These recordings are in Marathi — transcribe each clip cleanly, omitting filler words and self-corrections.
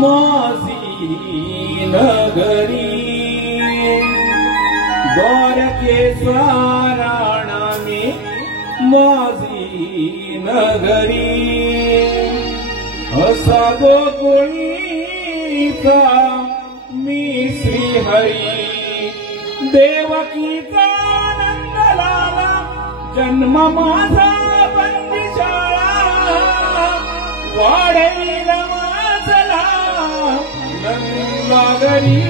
माझी नगरी द्वारकेचा राणा मी माझी नगरी असा गोकुळीचा मी श्रीहरी देवकीचा आनंद लाला जन्म माझा बंदिशाळा वाढेल माझला नंदागरी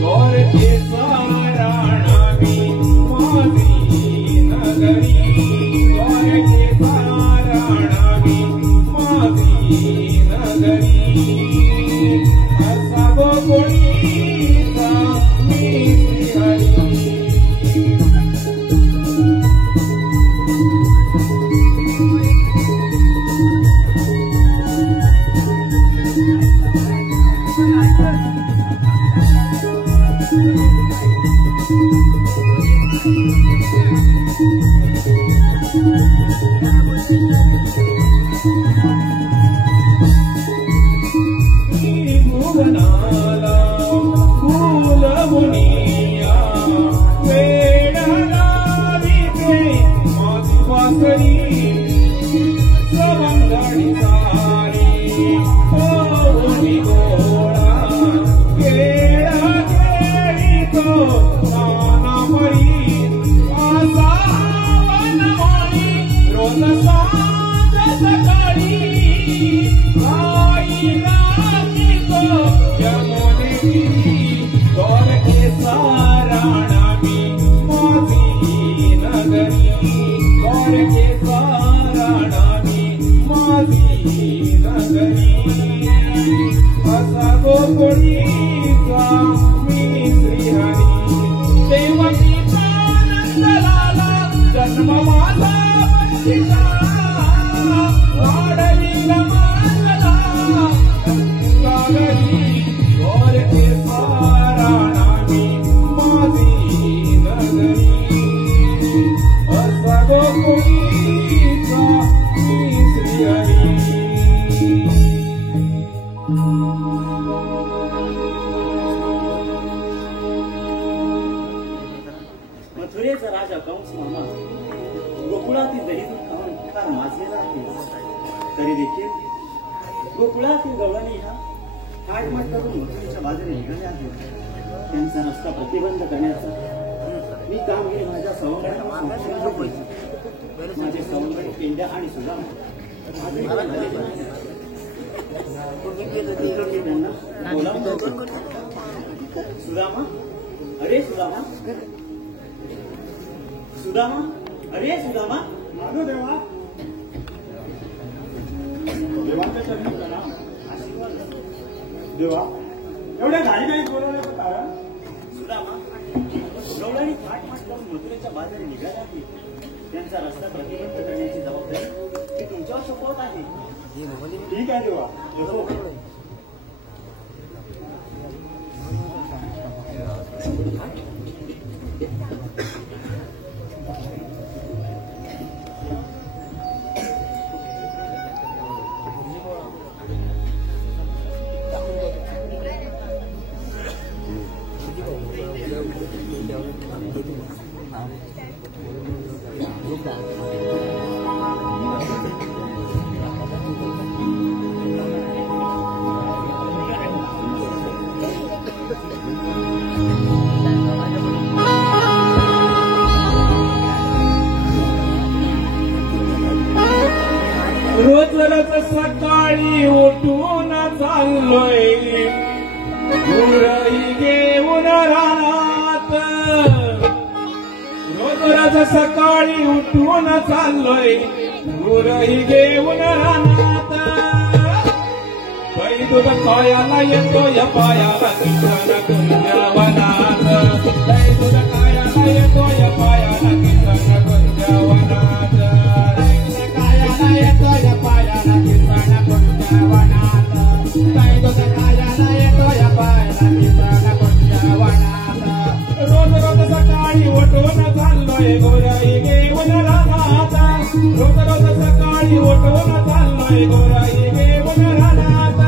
द्वारकेचा राणा मी माझी नगरी द्वारकेचा राणा मी माझी नगरी असा गोकुळीचा मी श्रीहरी मथुरेचा राजा कंस मामा गोकुळातील दहीदूध खाऊन फार माजलेला आहे, तरी देखील गोकुळातील गवळणी ह्या थाटमाट करून मथुरेच्या बाजूने निघाले आहेत. त्यांचा रस्ता प्रतिबंध करण्याचा मी कामगिरी माझ्या माझे सवंगडी पेंड्या आणि सुदामा सुदामा अरे सुदामा सुदामा अरे सुदामा माधव देवा देवांच्या चरणी प्रणाम आशीर्वाद देवा एवढ्या घाई घाईत बोलवण्याचं कारण सुदामा गवळणी थाटमाट करून मथुरेच्या बाजारी निघाल्या आहेत. त्यांचा रस्ता प्रतिबंध करण्याची जबाबदारी मी तुमच्यावर सोपवत आहे. ठीक आहे देवा. रोज सकाळी उठून चाललोय गुरही घेऊन रानात. रोज सकाळी उठून चाललोय गुरही घेऊन रानात. दूध खायला येतोय पायाला किसन कुंजवनात. दूध खायला येतोय पायाला किसन कुंजवनात. रोज सकाळी उठून चाललोय गोराई घेऊन रानात. रोज सकाळी उठून चाललोय गोराई घेऊन रानात.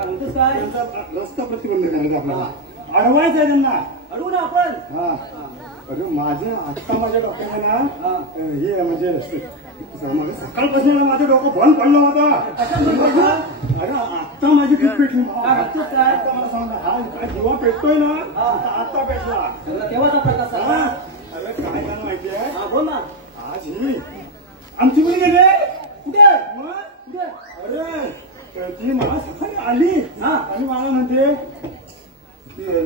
रस्ता प्रतिबंध करण्यात आपल्याला अडवायचं आहे त्यांना अडवू ना आपण. अरे माझं आता माझ्या डॉक्टरने ना हे म्हणजे सकाळपासून माझं डोकं बंद पडलं होतं. अरे आता माझी पीठ पेटली. मला सांगा हा काय जेव्हा पेटतोय ना आता पेटला तेव्हाचा प्रकार. अरे काय झालं माहितीये आज ही आमची मुली गेले कुठे कुठे. अरे ती मला सकाळी आली आणि मला म्हणते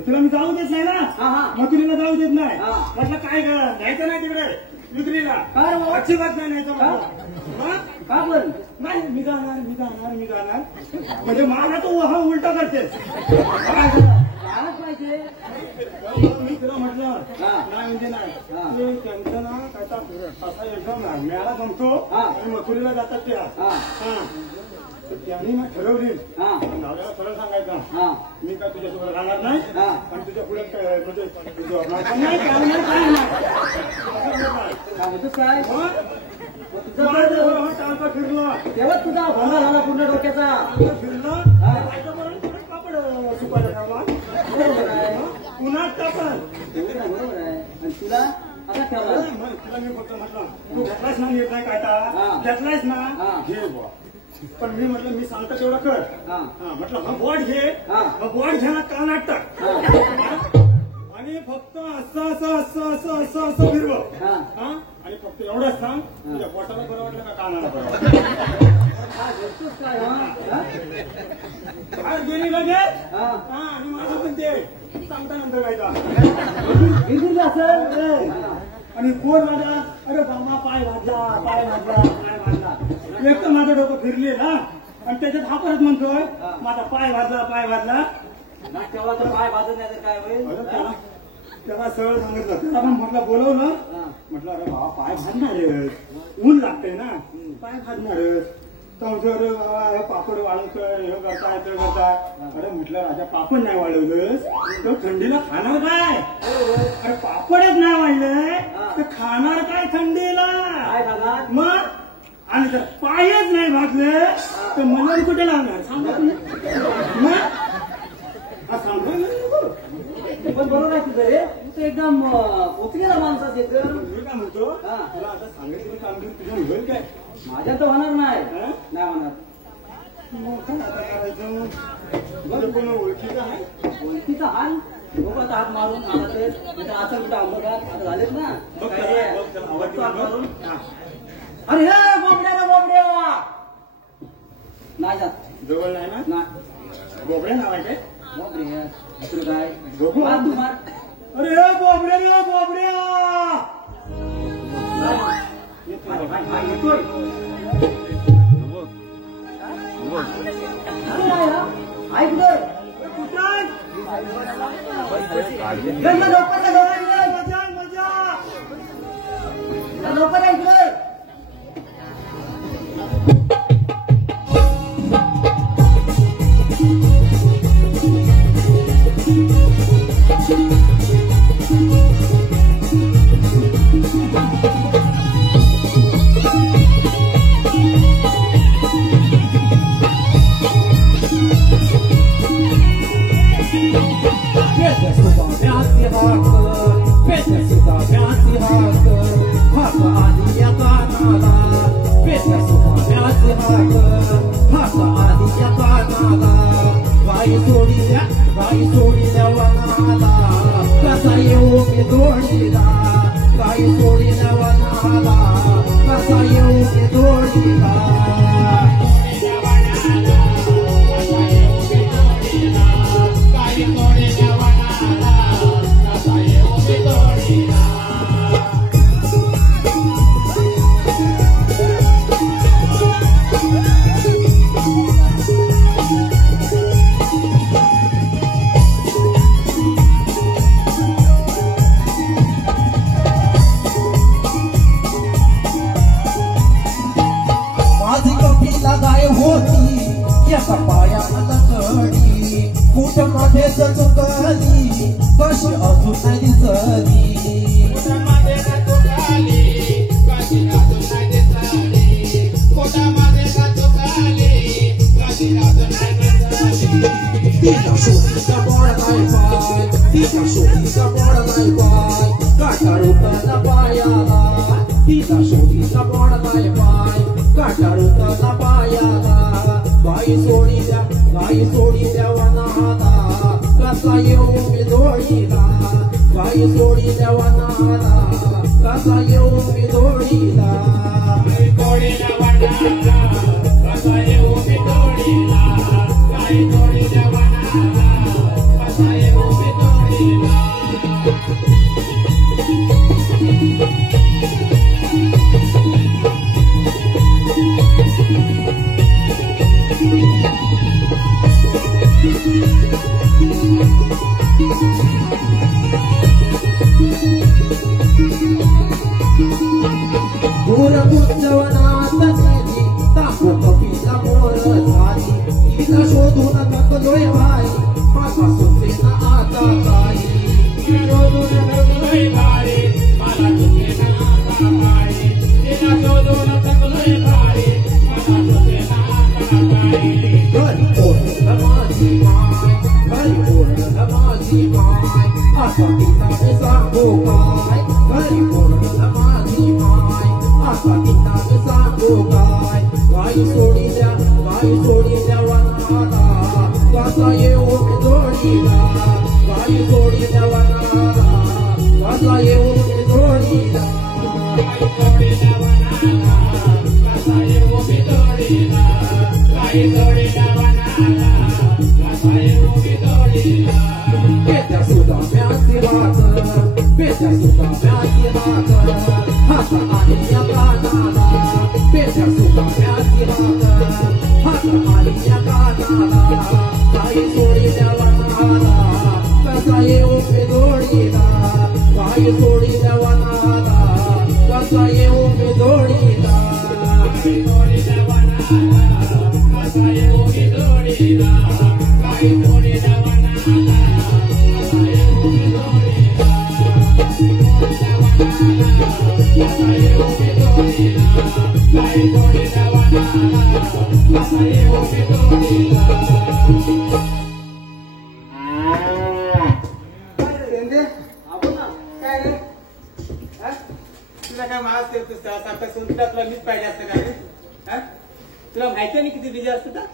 तुला मी जाऊ देत नाही ना मथुरीला जाऊ देत नाही. म्हटलं काय करा न्यायचं नाही तिकडे विक्रीला अजिबात नाही न्यायचं. का पण नाही मी जाणार मी जाणार मी जाणार म्हणजे मला तो हा उलटा करते. पाहिजे मी तुला म्हटलं नाही म्हणजे नाही त्यांचं ना काय असा एकदम मेळा जमतो आणि मथुरीला जातात त्या. त्यांनी ना ठरवली दादाला खरं सांगायचं मी काय तुझ्यासोबत राहणार नाही आणि तुझ्या पुढे म्हणजे काय फिरलो तेव्हा तुझा भोंगा झाला पूर्ण डोक्याचा फिरलो कापड सुपायला पुन्हा टाकन बरोबर आहे. आणि तुला आता ठेवला तुला मी फक्त म्हटलं तू घेतलायस ना येत नाही काटा घेतलायस ना घे बुवा. पण मी म्हटलं मी सांगतो तेवढं कर. म्हटलं हा बोर्ड घे हा बोर्ड घ्या ना कानात टाक आणि फक्त असं असं असं असं असं असं फिरव आणि फक्त एवढंच सांग तुझ्या पोटाला बरं वाटलं का कानाला बरं वाटलं गेली लगेच आणि माझं पण ते सांगता नंतर काय असेल आणि कोण माझा अरे बाबा पाय वाजला पाय वाजला पाय वाजला. एक तर माझं डोकं फिरले ना आणि त्याच्यात हा परत म्हणतोय माझा पाय वाजला पाय वाजला. तेव्हा तर पाय वाजत नाही तर काय होईल. त्याला सरळ सांगितलं त्याला पण म्हटलं बोलवलं म्हटलं अरे बाबा पाय भाजणारच ऊन लागतंय ना पाय भाजणारच. तर पापड वाळवतोय हे करताय ते करताय. अरे म्हटलं राजा पापड नाही वाळवलंस तर थंडीला खाणार काय. अरे पापडच नाही वाढलंय तर खाणार काय थंडीला मग. आणि जर पायच नाही भाजले तर मला कुठे लावणार सांगा तुम्ही. पण बरोबर आहे तुझं रे तू एकदम पोचलेला माणसाच एकदम. मी काय म्हणतो तुला आता सांगितलं कामगिरी तुझ्या होईल काय. माझ्या तर होणार नाही नाही होणार. मग काय आता करायचं कोण ओळखीचा आहे. ओळखीचा हाल लोकात हात मारून आला तर असं कुठं आंबट आता झालेत ना बघ काय त्याला, रे? बघ त्याला, आवाज बघतो हात देऊन बघ. मारून हा. अरे हे बोबड्या नाही जात जवळ नाही ना नाही बोबड्या नावाचे बोबड्या दुसरं काय बघू. मार तू मार अरे हे बोबड्या रे बोबड्या येतोय ऐक गं. गंगा लवकर लवकर ऐक गं. तुला काय महाग करतोस का सारखा संकटातला मीच पाहिजे असतं का रे तुला माहिती नाही किती बिजी असतं का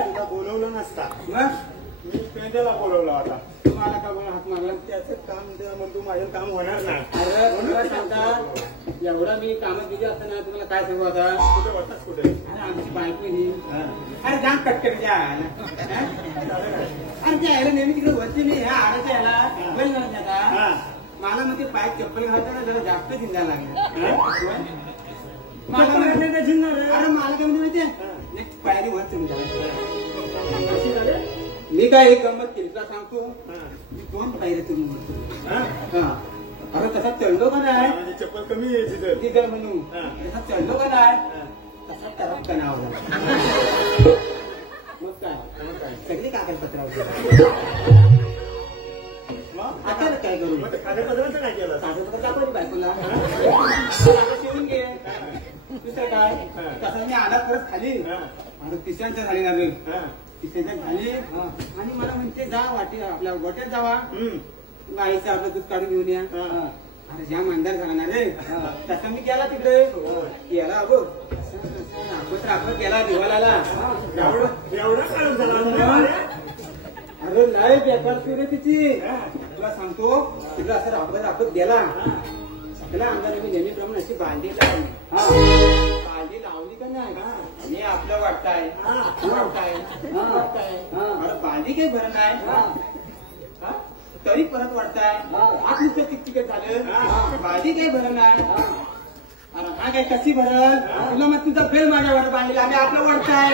तुला बोलवलं नसता मग मी पेंद्याला बोलवला होता. तुम्हाला का बोला हात मारला? त्याचं काम म्हणतो माझं काम होणार नाही. अरे तुला सांगता एवढा मी कामात बिझी असताना तुम्हाला काय सांगू आता? कुठे होतास कुठे? अरे आमची बायको ही अरे जाम कटकट द्या अरे त्या यायला नेहमी तिकडे वरती नाही ह्या आडाच्या याला बैल नाही आता मला मग ते पाय चप्पल घालताना जरा जास्त झिंगा लागला. मला अरे मला काय म्हणजे माहितीये एक पायरी वर चढून झाला. मी काय एक गंमत केली तुला सांगतो. मी 2 पायऱ्या तुम्ही अरे तसा चढलो का नाही म्हणजे चप्पल कमी आहे तिथं म्हणून तसा चढलो का नाही तसा तरफ कणावला. मग काय सगळी कागदपत्र आता काय करू? कागदपत्रांचं काय केलं? कागदपत्र दाखवली बायकोला शिवून घे. दुसरं काय तसं मी आला परत खाली आणि तिसऱ्यांच्या झाली ना रे तिसऱ्यांच्या झाली आणि मला म्हणते जा वाटी आपल्या गोट्यात जावा गाईचं आपलं दूध काढून घेऊन या. अरे जाम अंधार झाला ना रे तसं मी गेला तिकडे गेला अगो आपण गेला दिवाळाला. अरे नाही बेकार तू रे तिची तुला सांगतो तिला असं राबत गेला. सगळ्या आमदारांनी नेहमीप्रमाणे अशी बांधी लावली. बांधी लावली का नाही हे आपलं वाटताय अरे बांधी काही भरण नाही तरी परत वाटताय आज नुसतं तिकीट झालं बांधी काही भरण नाही. अरे हा काय कशी भरल तुला मग तुझा बेल माझ्या वाट बांधलेला आम्ही आपलं वाटताय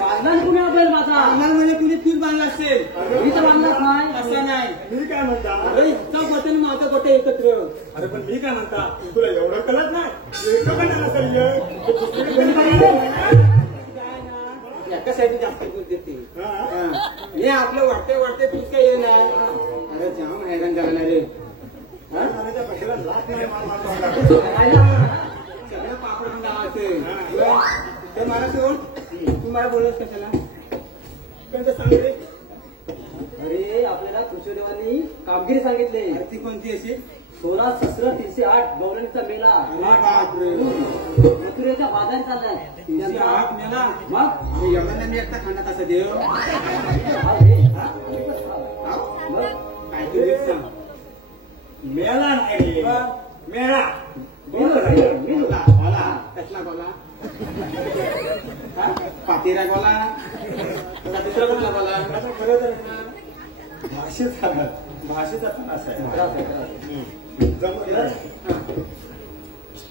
बांधणार कुणी बेल माझा आम्हाला म्हणजे कुणी तूच बांधला असेल मी तर बांधलाच नाही. असं नाही मी काय म्हणता अरे इतका गोटे आणि माझा गोटे एकत्र. अरे पण मी काय म्हणता तुला एवढं कळत नाही एका साईड जास्त दूध देते हे आपलं वाटते तूच काय ये ना. अरे जाम हैराण झाला ना रे सगळं पापड गावाचे ते मला सोड तू मला बोलत कशाला सांग रे. अरे आपल्याला कृष्णदेवांनी कामगिरी सांगितली. ती कोणती अशी 16 सस्त्र 308 गौरणीचा मेला मथुरेच्या बाजारात चाललाय. 308 मेला मग एवढ्या मी एकटा खांदा कसा देव काय तू सांग. मेला नाही मेळा गोला कसला गोला पातेरा गोला दुसरा कुठला गोला खरं तर भाषेचा पण असा आहे.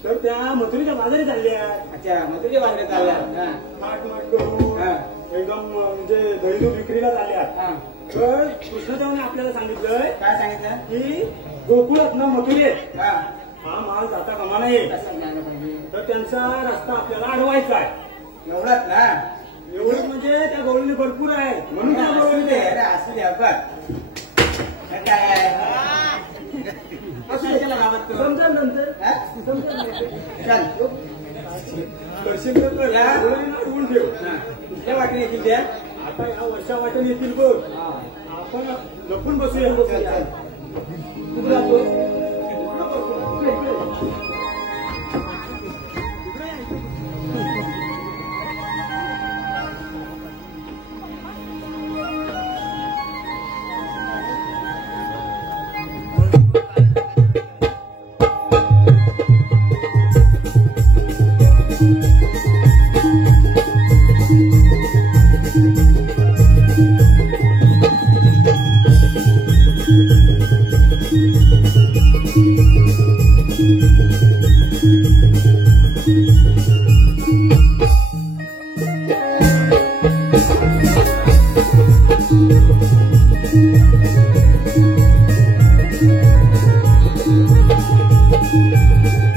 तर त्या मथुरेच्या बाजारी चालल्या. अच्छा मधुरे बांधण्यात आल्या माठ करून एकदम म्हणजे दहीदूध विक्रीला चालल्या. तर कृष्णदेवाने आपल्याला सांगितलंय काय सांगितलं की गोकुळात ना मथुरेत हा माल जाता कामा नये. कसं ज्ञान पाहिजे तर त्यांचा रस्ता आपल्याला अडवायचा आहे. एवढाच ना एवढं म्हणजे त्या गवळणी भरपूर आहे म्हणून त्या गवळणी ते असू द्या बघ काय असू त्याला गावात समजा नंतर चल दर्शन उडून ठेव. कुठल्या वाटेने येतील त्या आता या वर्षा वाटेने येतील बघ. आपण लपून बसूया. तू जातो Thank you.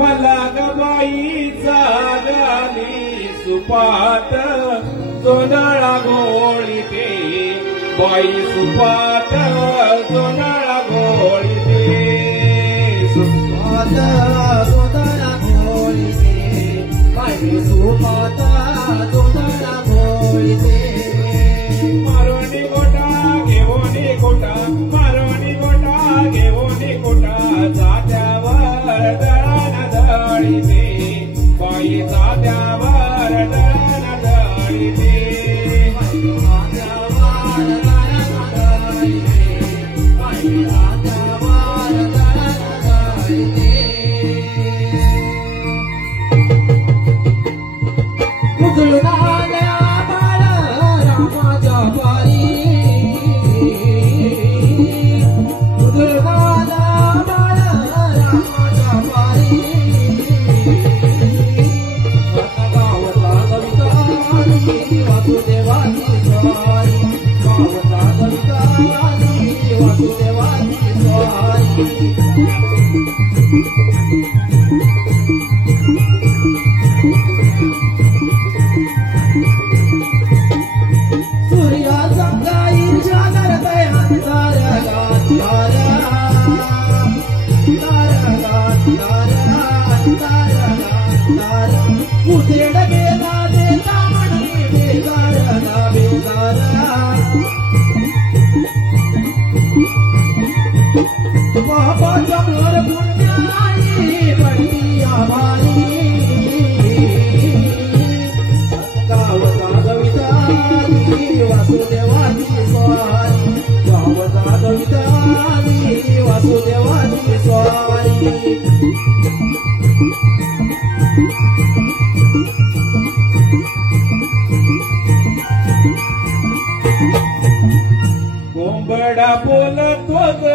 मला गबाईचा गाली सुपात जोंधळा घोळीते बाई सुपात जोंधळा घोळीते सुपात जोंधळा घोळीते बाई सुपात जोंधळा घोळीते मारोणी गोटा घेऊनी कोटा मारोणी गोटा घेऊनी कोटा जात्यावर दळण दळीते बाई जात्यावर दळण दळीते कोंबडा बोलतो ग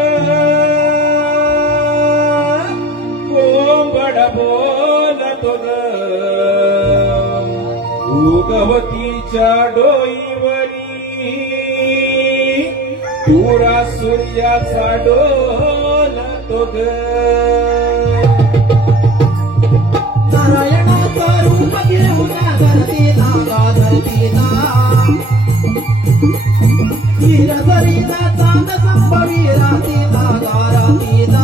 कोंबडा बोलतो ग उगवतीच्या डोईवरी पुरा सूर्याचा डोलतो ग नारायणाचा रूप घेऊन धरतीला धरतीला वीरसरीला चांद संभवी रातीला गारातीला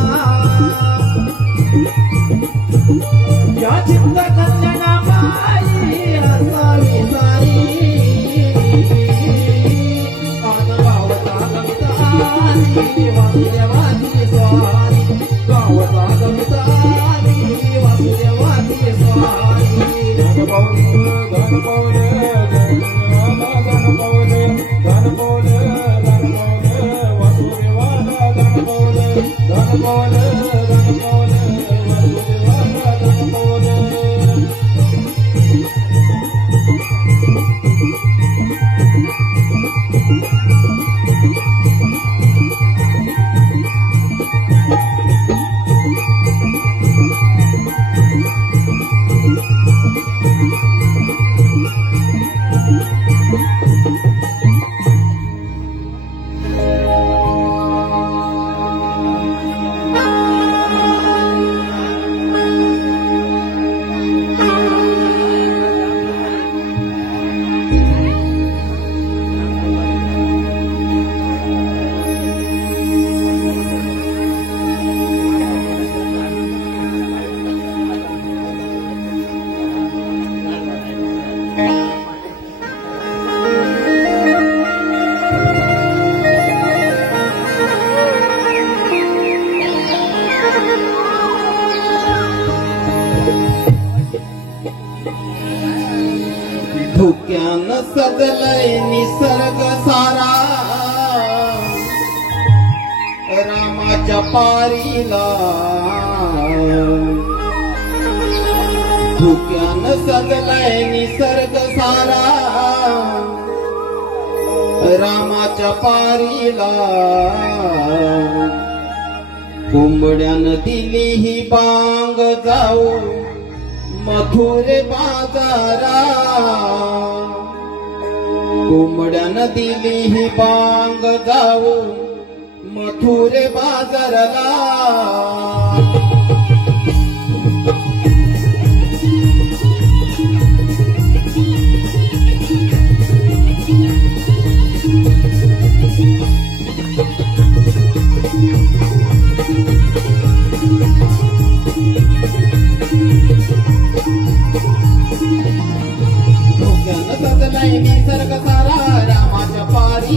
या चित्त कल्याणा बाई असावी सारी गावता कवितानी वासुदेवाची स्वारी गावता कवितानी वासुदेवाची स्वारी धुक्यानं सजलय निसर्ग सारा रामाच्या पारीला धुक्यानं सजलय निसर्ग सारा रामाच्या पारीला कोंबड्यानं दिली ही बांग जाऊ मथुरे बाजारा कोंबड्यानं दिली ही बांग जाऊ मथुरे बाजारला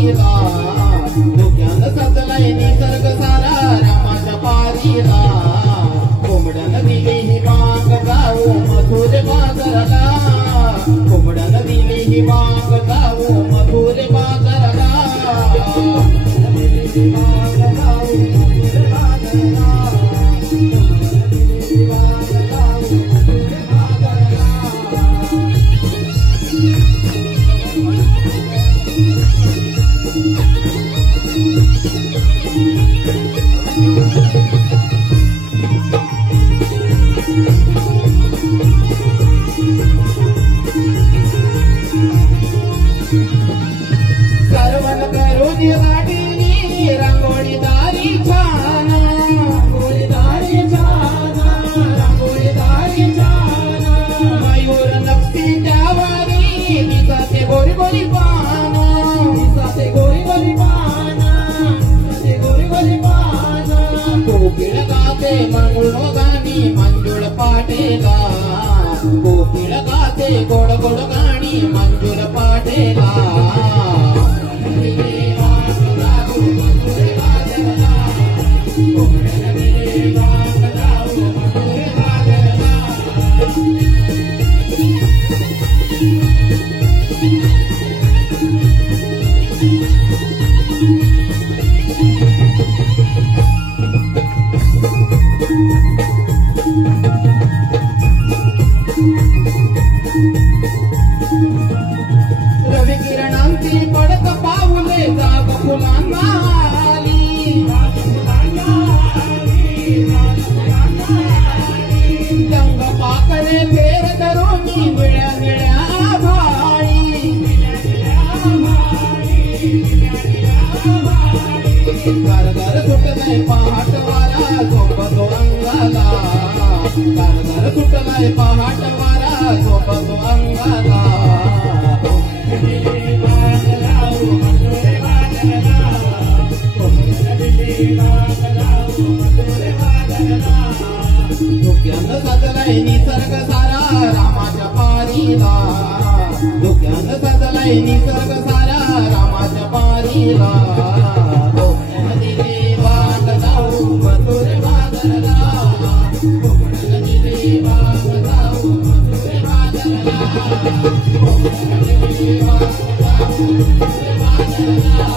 पारीला धुक्यानं सजलाय निसर्ग सारा रामाच्या पारीला कोंबड्यानं दिली ही माग जाऊ मथुर बाजारला कोंबड्यानं दिली ही माग जाऊ मथुर बाजारला दिली ही माग जाऊ मथुर बाजारला दिली माग जाऊ मथुर बाजारला सर्वन करुणी वाटिनी रांगोळी दारी छान रांगोळी दारी छान रांगोळी दारी छान मयूर नक्षी त्यावारी दिसाते गोरी गोरी पान दिसाते गोरी गोरी पान दिसाते गोरी गोरी पान कोकिळ गाते मंगळ गाणी मंजुळ पाटेला कोकिळ गाते गोड गोड गाणी मंजुळ पाटेला रवी किरणांची पडत पाऊले जाग फुलांना आली रंग पाकळे फेर धरुणी निळ्या निळ्या भाळी घरघर सुटलाय पहाट वारा झोपतो अंगाला घरघर सुटलाय पहाट वारा झोपतो अंगाला धुक्यानं सजलाय निसर्ग सारा रामाच्या पारीला धुक्यानं सजलाय निसर्ग सारा रामाच्या पारीला कोकणाला दिली वाग जाऊ मथुर बाजारला कोकणाला दिली वाग जाऊ मथुर बाजारला कोकणाला दिली वाग जाऊ मथुर बाजारला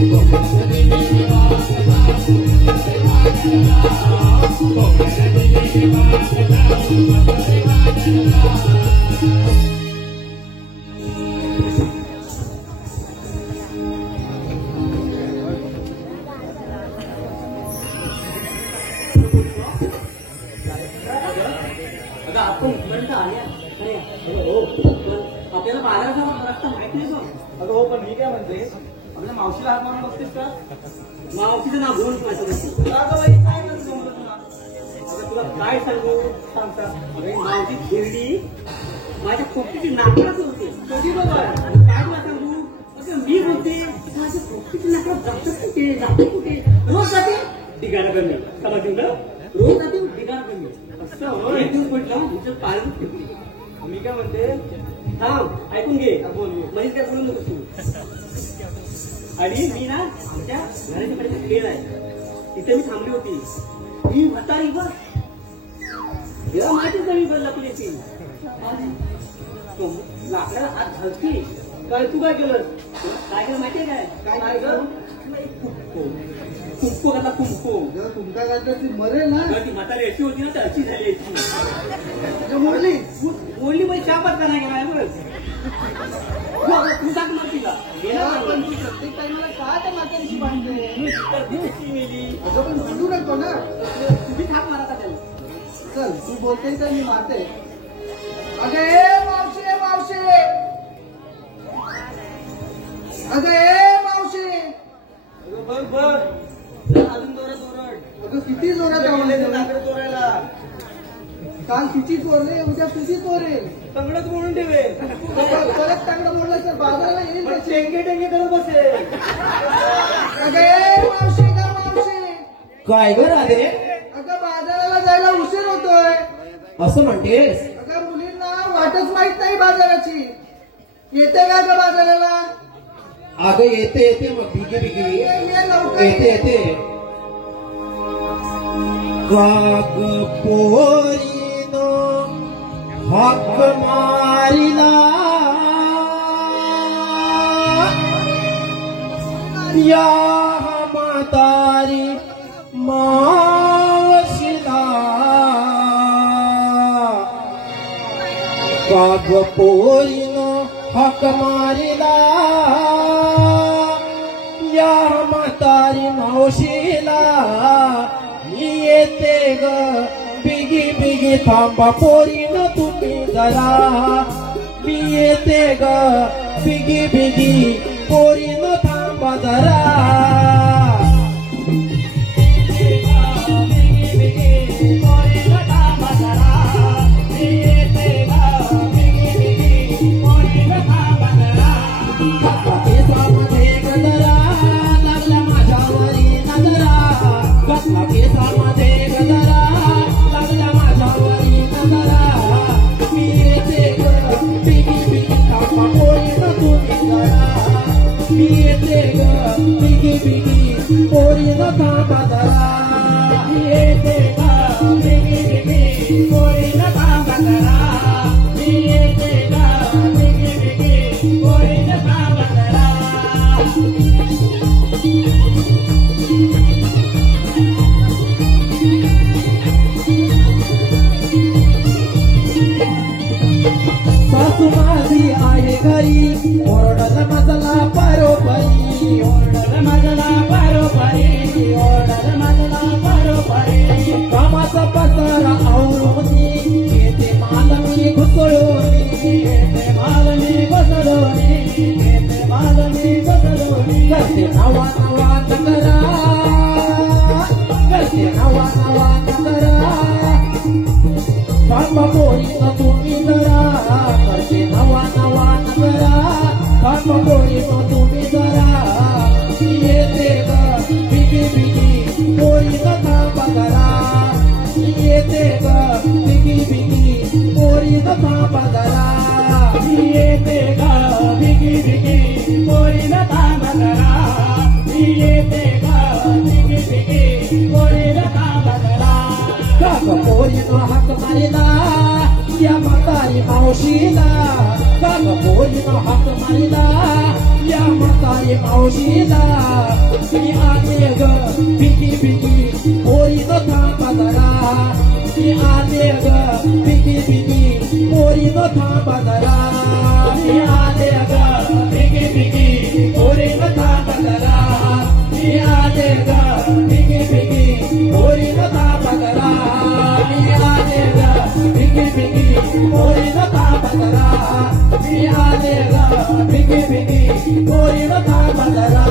कोकणाला दिली वाग जाऊ मथुर बाजारला कोकणाला दिली वाग जाऊ मथुर बाजारला अगं आपण इथपर्यंत आल्या अरे, हो पण आपल्याला बाजाराचा रस्ता माहित नाही बघ. अगं हो, पण मी काय म्हणते, आपल्या मावशीला हात मारून बघतेस का? मावशीचं नाव घेऊन माहिती अगं बाई, काय म्हणते जमलं तुला? अगं तुला काय सांगू सांगता अरे माझी खेळणी माझ्या पोपटीची नाकडाच होते कधी बघा काय तुला सांगू अगं मी बोलते माझ्या पोपटीची नाकडा जातात कुठे जाते कुठे रोज जाते ठिकाणा कमी समजून का रोज जाते ठिकाणा कमी असं एक दिवस म्हटलं तुमचं पालन फिरली मी काय म्हणते, थांब ऐकून घे बोल बोल. म्हणजे काय बोलू नको तू आणि मी ना आमच्या घराच्या कडे खेळ आहे तिथे मी थांबली होती ही म्हातारी बघ जेव्हा माहितीच नाही बघ लपली ती लाकडाला हात घालती काय तू काय केलं काय केलं माहितीये काय काय ग कुंपो कसा कुंपो जर तुमच्या घातलं ती मरेल ना. ती म्हातारी अशी होती ना तर अशी झाली मोडली बोलली म्हणजे चहा पत्ता नाही गेला बरं तू सांग मग तिला गेला पण तू प्रत्येक टाइमला का त्या मात्यांशी बांधते? मेली अगं पण म्हणू नको ना. तुम्ही थाप मारा का त्याला चल तू बोलते तर मी मारते. अगं ए मावशी, ए मावशी, अगं ए मावशी, बघ बघ अजून जोरात ओरड अगं किती जोरात लाकडं चोरायला काल तिची चोरले, उद्या तुझी चोरेल. तंगडच म्हणून ठेवे परत चांगलं बोललं तर बाजाराला येईल त्याची. टेंगे टेंगे करत बसेल अगं ए मावशी, का मावशी, काय ग राधे अगं बाजाराला जायला उशीर होतोय. असं म्हणतेस अगं मुलींना वाटच माहित नाही बाजाराची. येते का ग बाजाराला? अगं येते येते मग बिगी बिगी येते येते काग पोरीनो हक मारिला या म्हातारी मावशिला काग पोरीनो हक मारिला या म्हातारी मावशीला मी येते ग बिगी बिगी थांबा पोरीनो तुम्ही जरा मी येते ग बिगी बिगी पोरीनो थांबा जरा सासू माझी आहे घरी ओरडल मजला परोपरी ओरडल मजला परोपरी ओरडल मजला परोपरी कामाचा पसारा आवरुनी येते माल मी घुसळोनी येते माल मी घुसळोनी येते माल मी घुसळोनी करते नवा नवा नगरा करते नवा नवा नगरा थांबा पोरीनो तुम्ही जरा करते नवा नवा नगरा थांबा पोरीनो तुम्ही जरा येते ग बिगी बिगी पोरीनो थांबा जरा येते ग बिगी बिगी पोरीनो थांबा जरा येते ग बिगी बिगी पोरीनो थांबा जरा येते ग बिगी बिगी पोरीनो थांबा जरा काग पोरीनो हाक मारिला या म्हातारी मावशीला काग पोरीनो हाक मारिला या म्हातारी मावशीला मी आले ग बिगी बिगी पोरीनो थांबा जरा मी आले ग बिगी बिगी पोरीनो थांबा जरा मी आले ग बिगी बिगी पोरीनो थांबा जरा मी आले ग बिगी बिगी पोरीनो थांबा जरा मी आले ग बिगी बिगी पोरीनो थांबा जरा मी आले ग बिगी बिगी पोरीनो थांबा जरा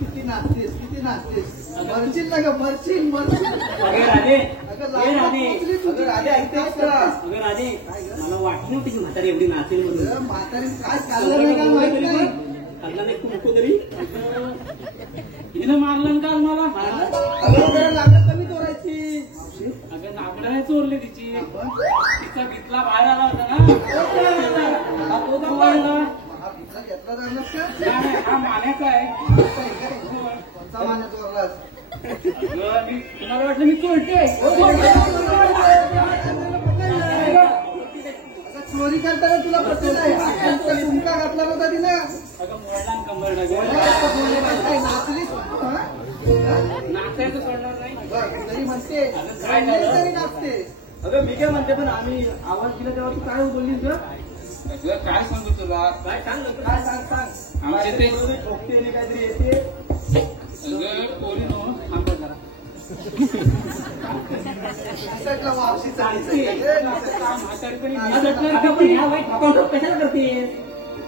किती नाचतेस मरशील ना ग मरशील अगं राधे अगं राधे ऐकतेस का अगं राधे मला वाटली नव्हती की म्हातारी एवढी नाचेल म्हणून म्हातारी काय चाललं नाही का माहित नाही खाल्ला नाही तू नको तरी हिनं मारलं काल मला अगं जरा लागत कमी तोडायची अगं नागडा नाही चोरले तिची तिचा भितला बाहेर आला होता ना हा तो दाखवायला हा भितला घेतला जाणार का नाही, हा मान्याचा आहे कोणता मान्य चोरलास अगं, तुम्हाला वाटलं मी चोरते चोरी करताना तुला पटलं नाही तुमका घातला होता तिनं अगं मोडला ना कंबर नाचलीस नाचायचं सोडणार नाही तरी म्हणते काय नाही. तरी नाचते अगं मी काय म्हणते पण आम्ही आवाज दिला तेव्हा तू काय बोललीस ग काय सांगू तुला काय सांग लवकर. काय सांग आमचे ते ठोकते आणि काहीतरी येते पोरी नो थांबा जरा निसटलं मावशीचं म्हातारपणी निसटणार का पण ह्या वाईट भापांचं कशाला करतेस?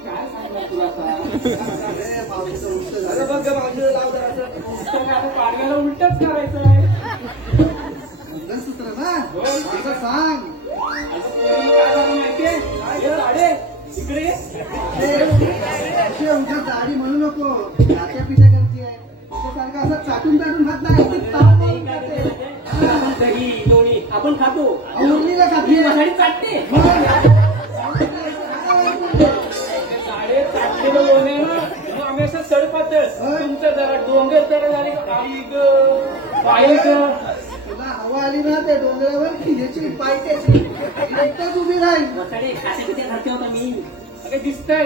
काय सांगणार तुला आता? अरे मावशीचं उलट झालं बघ गं, मावशीला लाव जरासं. पाडव्याला उलटच करायचं आहे. मंगळसूत्र ना असं सांग. काय झालं माहितीये? हे साडे इकडे अशी आमच्या दाढी म्हणू नको, नात्या पित्या करतीये सारखं असं चाटून चाटून खात नाही, ती ताव मारून खाते. आपण दही लोणी आपण खातो. मुरलीला खाते. ही वसाडी चाटते. साडे चाटलेलं लोणे ना मग आम्ही असं सडपातच तुमचं जरा डोंगर जरा झाले आई ग बाई ग. तुला हवा आली ना त्या डोंगरावर की ह्याची पायथ्याची एकटाच उभी राहील. वसाडे खाते कुठे खाते होता मी अगं दिसतंय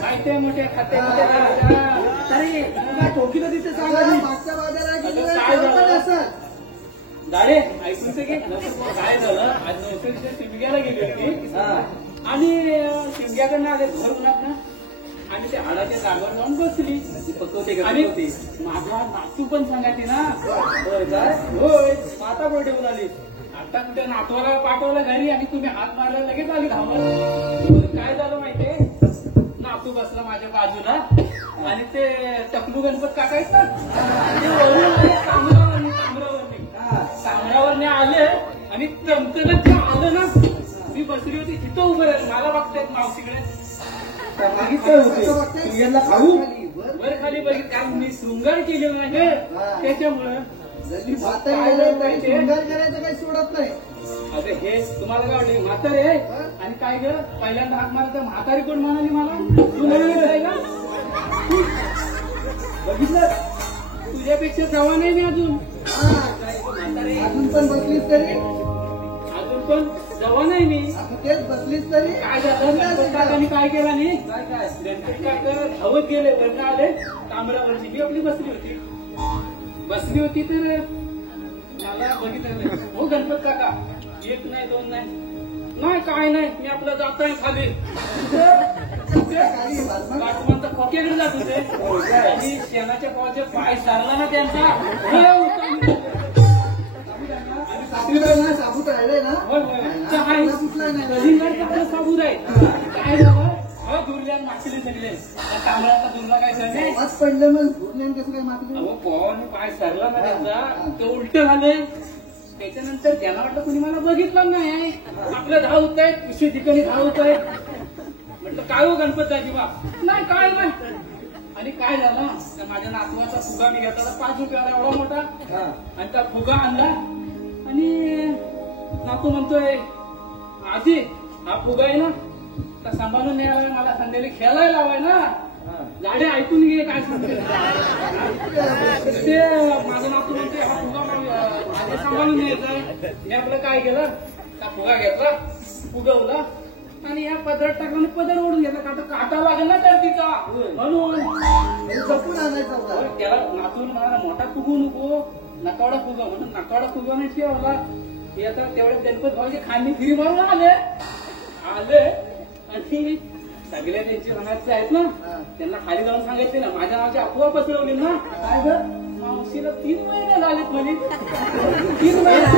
खायते मोठे खाते अरे तुला ठोकी तर तिथे सांगा मागच्या बाजारात आता गेली काय तेव्हा पण झालं? असं दारे ऐकून तर घे. काय झालं आज नौकरीच्या शिमग्याला गेली होती आणि शिमग्याकडनं आले भर उन्हात ना आणि ते हाडाच्या जागेवर जाऊन बसली आणि माझा नातू पण सांगायची ना होय आता कुठे ठेवून आली आता कुठे नातवाला पाठवलं घरी आणि तुम्ही हात मारला लगेच आली धावत. काय झालं माहितीये नातू बसला माझ्या बाजूला आणि ते टकलू गणपत काका आहेत ना ते वरून आले तांबरावरने आले आणि चमचनच आलं ना मी बसली होती तिथं उभं राहिलं मला बघतायत मावशीकडे मागितलं होते यांना खाऊ वर खाली बघित कारण मी शृंगार केले नाही त्याच्यामुळं जल्ली भात शृंगार करायचं काही सोडत नाही. अरे हे तुम्हाला काय वाटलं म्हातारे आहे आणि काय ग पहिल्यांदा हाक मारत म्हातारी कोण म्हणाली मला तू म्हणाली का बघितलं तुझ्यापेक्षा जवान आहे मी अजून अजून पण बसलीस तरी अजून पण जवान आहे मी तेच बसलीस तरी काय झालं मी काय केलं नाही काय गणपती काका धावत गेले बरं आले तांबरावरची मी आपली बसली होती तर मला बघितलं हो गणपत काका एक नाही दोन नाही काय नाही मी आपलं जातोय खाली काठमांचा खोक्याकडे जात होते आणि शेणाच्या पावाचे पाय सारला ना त्यांचा साबूत राहिले ना साबूत आहे काय झालं दुर्ल्यान मागले सगळे तांबळाचा दुर्ला काय सगळे आज पडलं मग दुर्ल्यान कसं काय मागले अहो पवाने पाय सरला ना त्यांचा ते उलट झाले त्याच्यानंतर त्याला वाटलं कुणी मला बघितलं नाही आपलं धाव होत आहेत विषय ठिकाणी धाव होत आहेत म्हटलं काय हो गणपतराजी बा नाही काय नाही आणि काय झालं तर माझ्या नातवाचा फुगा मी घेतला 5 रुपयाला एवढा मोठा आणि त्या फुगा आणला आणि नातू म्हणतोय आजी हा फुगा आहे ना तर सांभाळून न्यायला मला संध्याकाळी खेळायला लावाय ना झाडे ऐकून घे काय सांगते ते माझा नातू म्हणते हा फुगा माझे सांभाळून न्यायचा मी आपलं काय केलं का फुगा घेतला फुगवला आणि या पदरात टाकला पदर ओढून घेतला का काटा लागेल ना तर तिचा म्हणून जपून आणायचं त्याला नातून मला मोठा फुगू नको नकावडा फुगा म्हणून नकावडा फुगा नाही ठेवला हे आता तेवढ्या गणपत भाऊची खांदी फिरी मारून आले आणि सगळ्या त्यांचे मनाचे आहेत ना त्यांना खाली जाऊन सांगायचे ना माझ्या नावाची अफवा पसरवली ना काय ग मावशीला 3 महिने झालेत म्हणे 3 महिने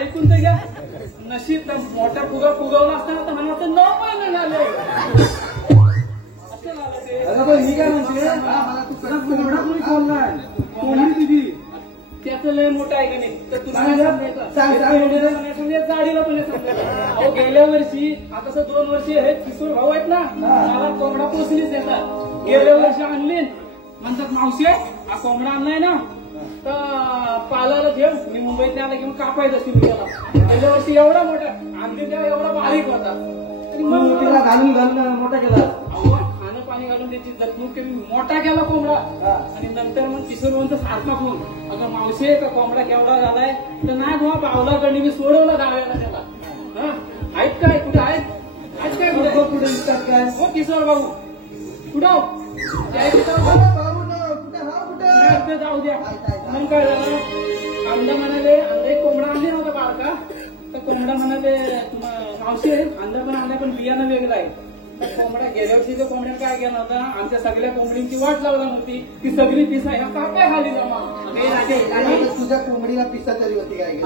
ऐकून तर घ्या नशीब मोठा फुगा फुगवला असताना तर मला 9 महिने झाले असं झालं ते मी काय म्हणते तुझी त्याचं लय मोठं आहे का नाही तर तुला गाडीला पण अहो गेल्या वर्षी आता 2 वर्षी हे किशोर भाऊ आहेत ना मला कोंबडा पोचलीच येतात गेल्या वर्षी आणले म्हणतात मावशी हा कोंबडा आणलाय ना तर पालाला ठेव मी मुंबईत त्याला घेऊन कापायचं शिमग्याला गेल्या वर्षी एवढा मोठा आणली तेव्हा एवढा बारीक होता घालून मोठा केला खाणं पाणी घालून त्याची जपणूक केली मोठा केला कोंबडा आणि नंतर मग किशोरवंत सारखा फोन अगं मावशी का कोंबडा केवढा झालाय तर नाही बाबा बावलाकडे मी सोडवला गावाला त्याला आहेत काय कुठे आहेत काय कुठे दिसतात काय हो किशोर भाऊ कुठं जाऊ द्या मग काय झालं अंडा म्हणाले अंडा एक कोंबडा आणले नव्हता बाळका तर कोंबडा म्हणाले मावशी अंडा पण आणलाय पण बियाणं वेगळं आहे कोंबड्या गेल्या वर्षी कोंबड्या काय केला होता आमच्या सगळ्या कोंबडींची वाट लावला नव्हती ती सगळी पिसा ह्या काय खाली जमा तुझ्या कोंबडीला पिसा तरी होती काय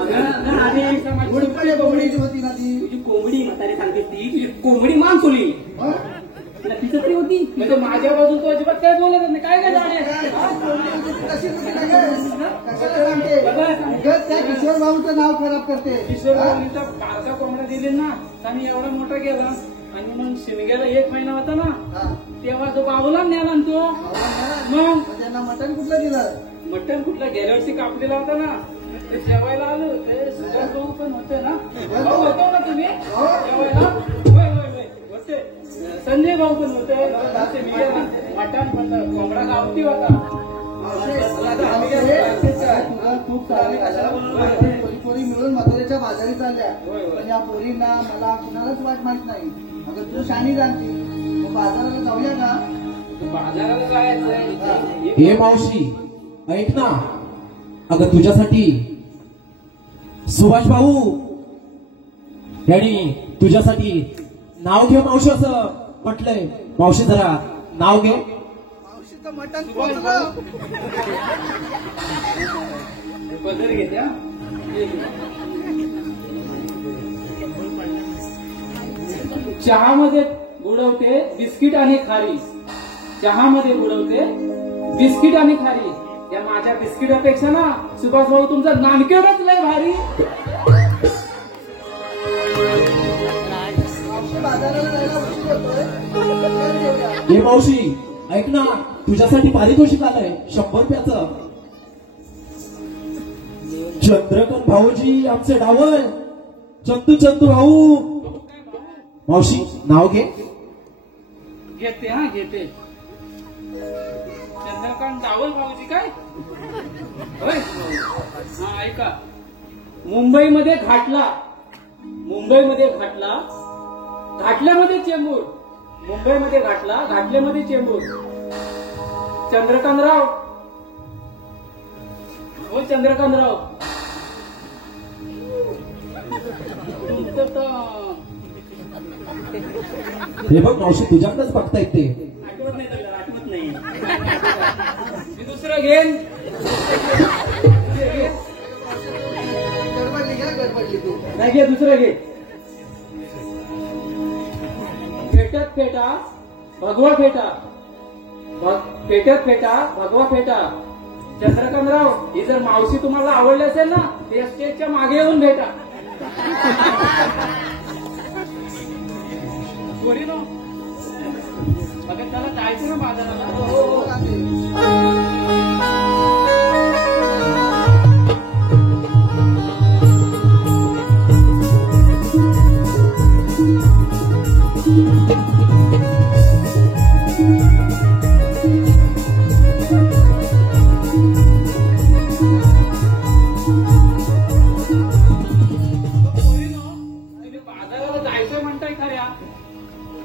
कोंबडीची होती ना ती तुझी कोंबडी म्हातारी सांगते ती तुझी कोंबडी मान सोडली तिला पिसा तरी होती म्हणजे माझ्या बाजून तो अजिबात काय बोलत नाही काय काय जाणे त्या किशोर भाऊचं नाव खराब करते किशोर भाऊचा बारका कोंबडा दिले ना आणि एवढा मोठा गेला आणि मग शिमग्याला 1 महिना होता ना तेव्हा तो बाबूला न्याला तो मग त्यांना मटण कुठलं दिलं मटण कुठला गेल्या वर्षी कापलेला होता ना ते जेवायला आलो ते सुभाष भाऊ पण होते ना भाऊ होतो ना तुम्ही जेवायला होय होय होय होते संजय भाऊ पण होते मटण कोंबडा गावठी होता खूप पोरी मिळून मथुरेच्या बाजारी चालल्या पण या पोरींना मला कुणालाच वाट माहित नाही अगं तू शाणी जाणती बाजाराला जाऊया का बाजाराला जायचंय हे मावशी ऐक ना अगं तुझ्यासाठी सुभाष भाऊ यांनी तुझ्यासाठी नाव घे मावशी असं म्हटलंय मावशी जरा नाव घे मावशीचं मटण पोचलं पदर घेत्या चहामध्ये बुडवते बिस्किट आणि खारी चहामध्ये बुडवते बिस्किट आणि खारी या माझ्या बिस्किटापेक्षा ना सुभाष भाऊ तुमचा नानकेवरच लय भारी बाजाराला जायला उशीर होतोय हे मावशी ऐक ना तुझ्यासाठी पारितोषिक आलंय 100 रुपयाचं चंद्रकांत भाऊजी आमचे डावल चंदू भाऊ मावशी नाव घे घेते हा घेते चंद्रकांत डावल भाऊजी काय होय हा ऐका मुंबईमध्ये घाटल्यामध्ये चेंबूर मुंबईमध्ये घाटल्यामध्ये चेंबूर चंद्रकांतराव हो चंद्रकांतराव तुमचं तर हे बघ मावशी तुझ्याकडेच बघता येते आठवत नाही मी दुसरं घेईन गडबडली तू नाही घे दुसरं घे पेट्यात फेटा भगवा फेटा पेट्यात फेटा भगवा फेटा चंद्रकांतराव ही जर मावशी तुम्हाला आवडली असेल ना ते स्टेजच्या मागे येऊन भेटा गोरी ना अगं त्याला जायचं ना बाजाराला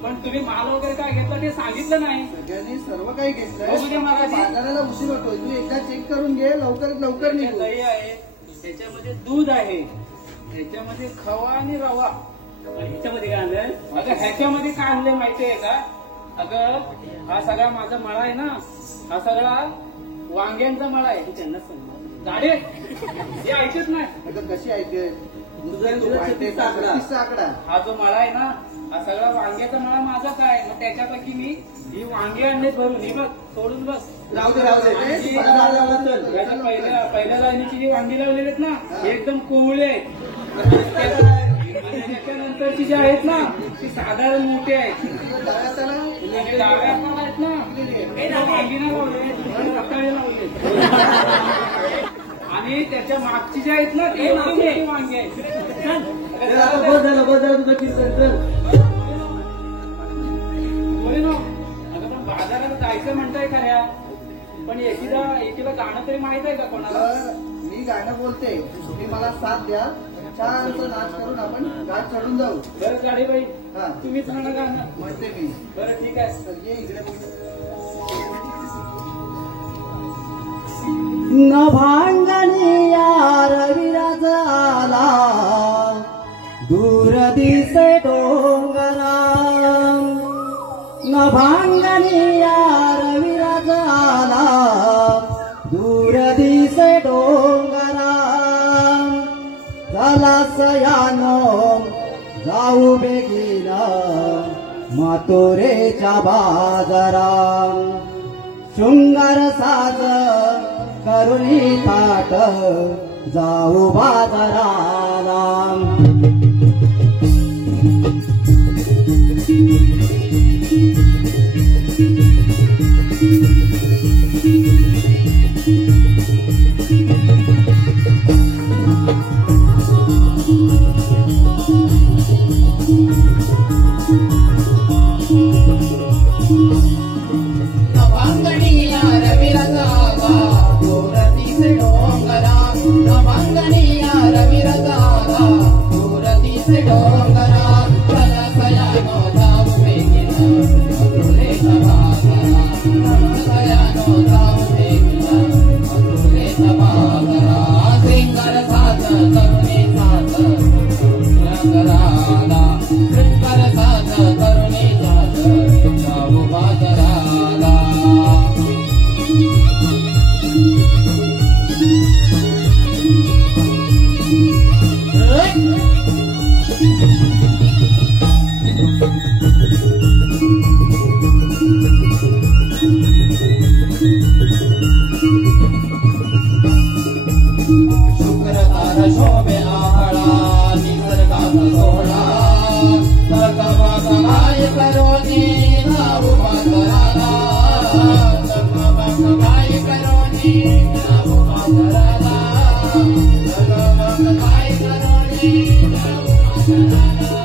पण तुम्ही माल वगैरे काय घेतला ते सांगितलं नाही सगळ्यांनी सर्व काही घेतलंय बघू दे मला आधी. बाजाराला उशीर होतोय तू एकदा चेक करून घे लवकरात लवकर निघू दही आहे त्याच्यामध्ये दूध आहे त्याच्यामध्ये खवा आणि रवा ह्याच्यामध्ये काय आणलंय अगं ह्याच्यामध्ये काय आणलंय माहितीये का अगं हा सगळा माझा मळा आहे ना हा सगळा वांग्यांचा मळा आहे त्यांना गाडे हे ऐकत नाही अगं कशी ऐकेल आकडा हा जो मळा आहे ना हा सगळा वांग्याचा मळा माझाच आहे मग त्याच्यापैकी मी ही वांगे आणले भरून ही बघ सोडून बस राहू दे पहिल्या लाईनीची जी वांगी लावलेली आहेत ना हे एकदम कोवळे आहेत आणि त्याच्यानंतरची जी आहेत ना ती साधारण मोठी आहेत डाव्या पण आहेत ना वांगी नाही लावले रताळे लावले आणि त्याच्या मागची जी आहेत ना ते मोठी वांगी आहेत अगं पण बाजाराला जायचं म्हणताय खऱ्या पण एकीला गाणं तरी माहित आहे का कोणाला मी गाणं बोलते तुम्ही मला साथ द्या छानसं नाच करून आपण घाट चढून जाऊ बरं गाडीबाई हा. तुम्हीच म्हणा गाणं म्हणते मी बरं ठीक आहे तर ये इकडे न भांडणी या रविराज आला दूर दिसे डोंगरा नभांगणिया रविराज आला दूर दिसे डोंगरा झाला सयानो जाऊ बेगीना मातोरेच्या बाजारा शृंगार साज करुणी थाट जाऊ बाजाराला नभांगणिया रविराज आला दूर दिसे डोंगरा नभांगणिया रविराज आला दूर दिसे डोंगरा चला सयानो जाऊ बेगीना मथुरेचा बाजारा सयानो जाऊ बेगीना मथुरेचा बाजारा श्रृंगार साज करुणी साज शृंगाराला श्रृंगार साज करुणी साज जाऊ बाजाराला शुक्रतार शोभे आळा निसर्गात सोहळा धगमगमाय करोनी जाऊ बाजाराला धगमगमाय करोनी जाऊ बाजाराला धगमगमाय करोनी जाऊ बाजाराला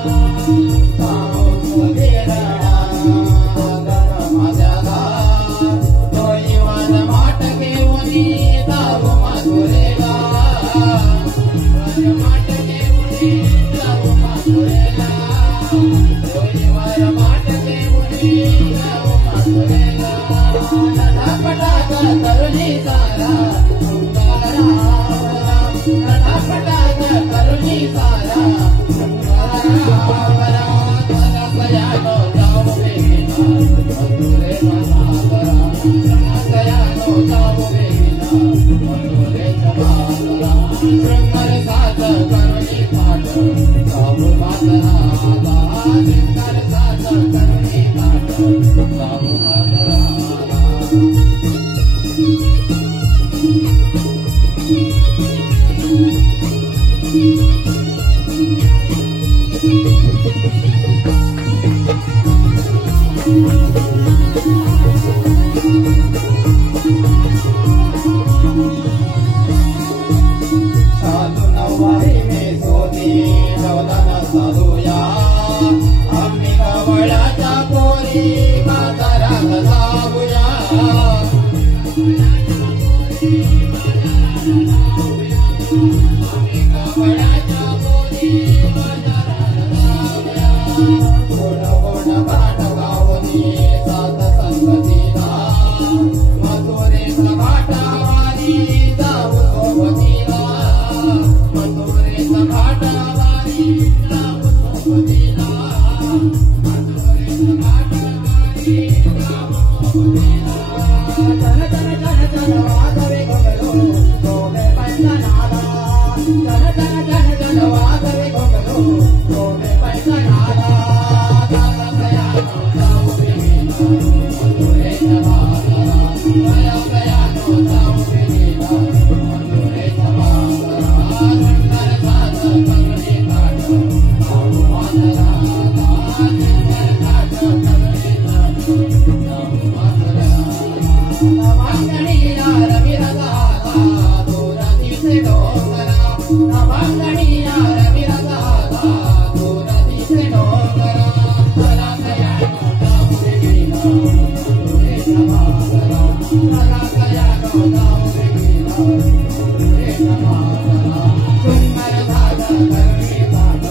पाऊस गेला गरमाद्याला तोयवान माठ घेऊनी जाऊ माधुरेला माठ घेऊनी जाऊ माधुरेला तोयवान माठ घेऊनी जाऊ माधुरेला नटापटाक करुणी सारा शृंगारावरा नटापटाक करुणी सारा शृंगारावरा चला सयानो जाऊ बेगीना मथुरेचा बाजारा चला सयानो जाऊ बेगीना मथुरेचा बाजारा शृंगार साज करुणी थाट जाऊ बाजाराला शृंगार साज करुणी थाट जाऊ बाजाराला साधू नववारी में सोनी नवदान साधूया आम्ही गवळ्याच्या पोरी बाजारात जाऊया आम्ही गवळ्याच्या पोरी बाजारात जाऊया गोड गोड गाठ गावनी सात संगतीला मथुरेचा घाटावारी जाऊ सोबतीला मथुरेचा घाटावारी जाऊ सोबतीला मथुरेचा घाटावारी जाऊ सोबतीला चल चल चल चल वाजवे घोगलो डोले पैठणाला चल चल चल चल वाजवे घोगलो डोले पैठणाला चला सयानो जाऊ बेगीना मथुरेचा बाजारा चला सयानो जाऊ बेगीना मथुरेचा बाजारा शृंगार साज करुणी थाट जाऊ बाजाराला शृंगार साज करुणी थाट जाऊ बाजाराला नभांगणिया रविराज आला दूर दिसे डोंगरा नभांगणिया रविराज आला दूर दिसे डोंगरा चला सयानो जाऊ बेगीना मथुरेचा बाजारा चला सयानो जाऊ बेगीना मथुरेचा बाजारा शृंगार साज करुणी थाट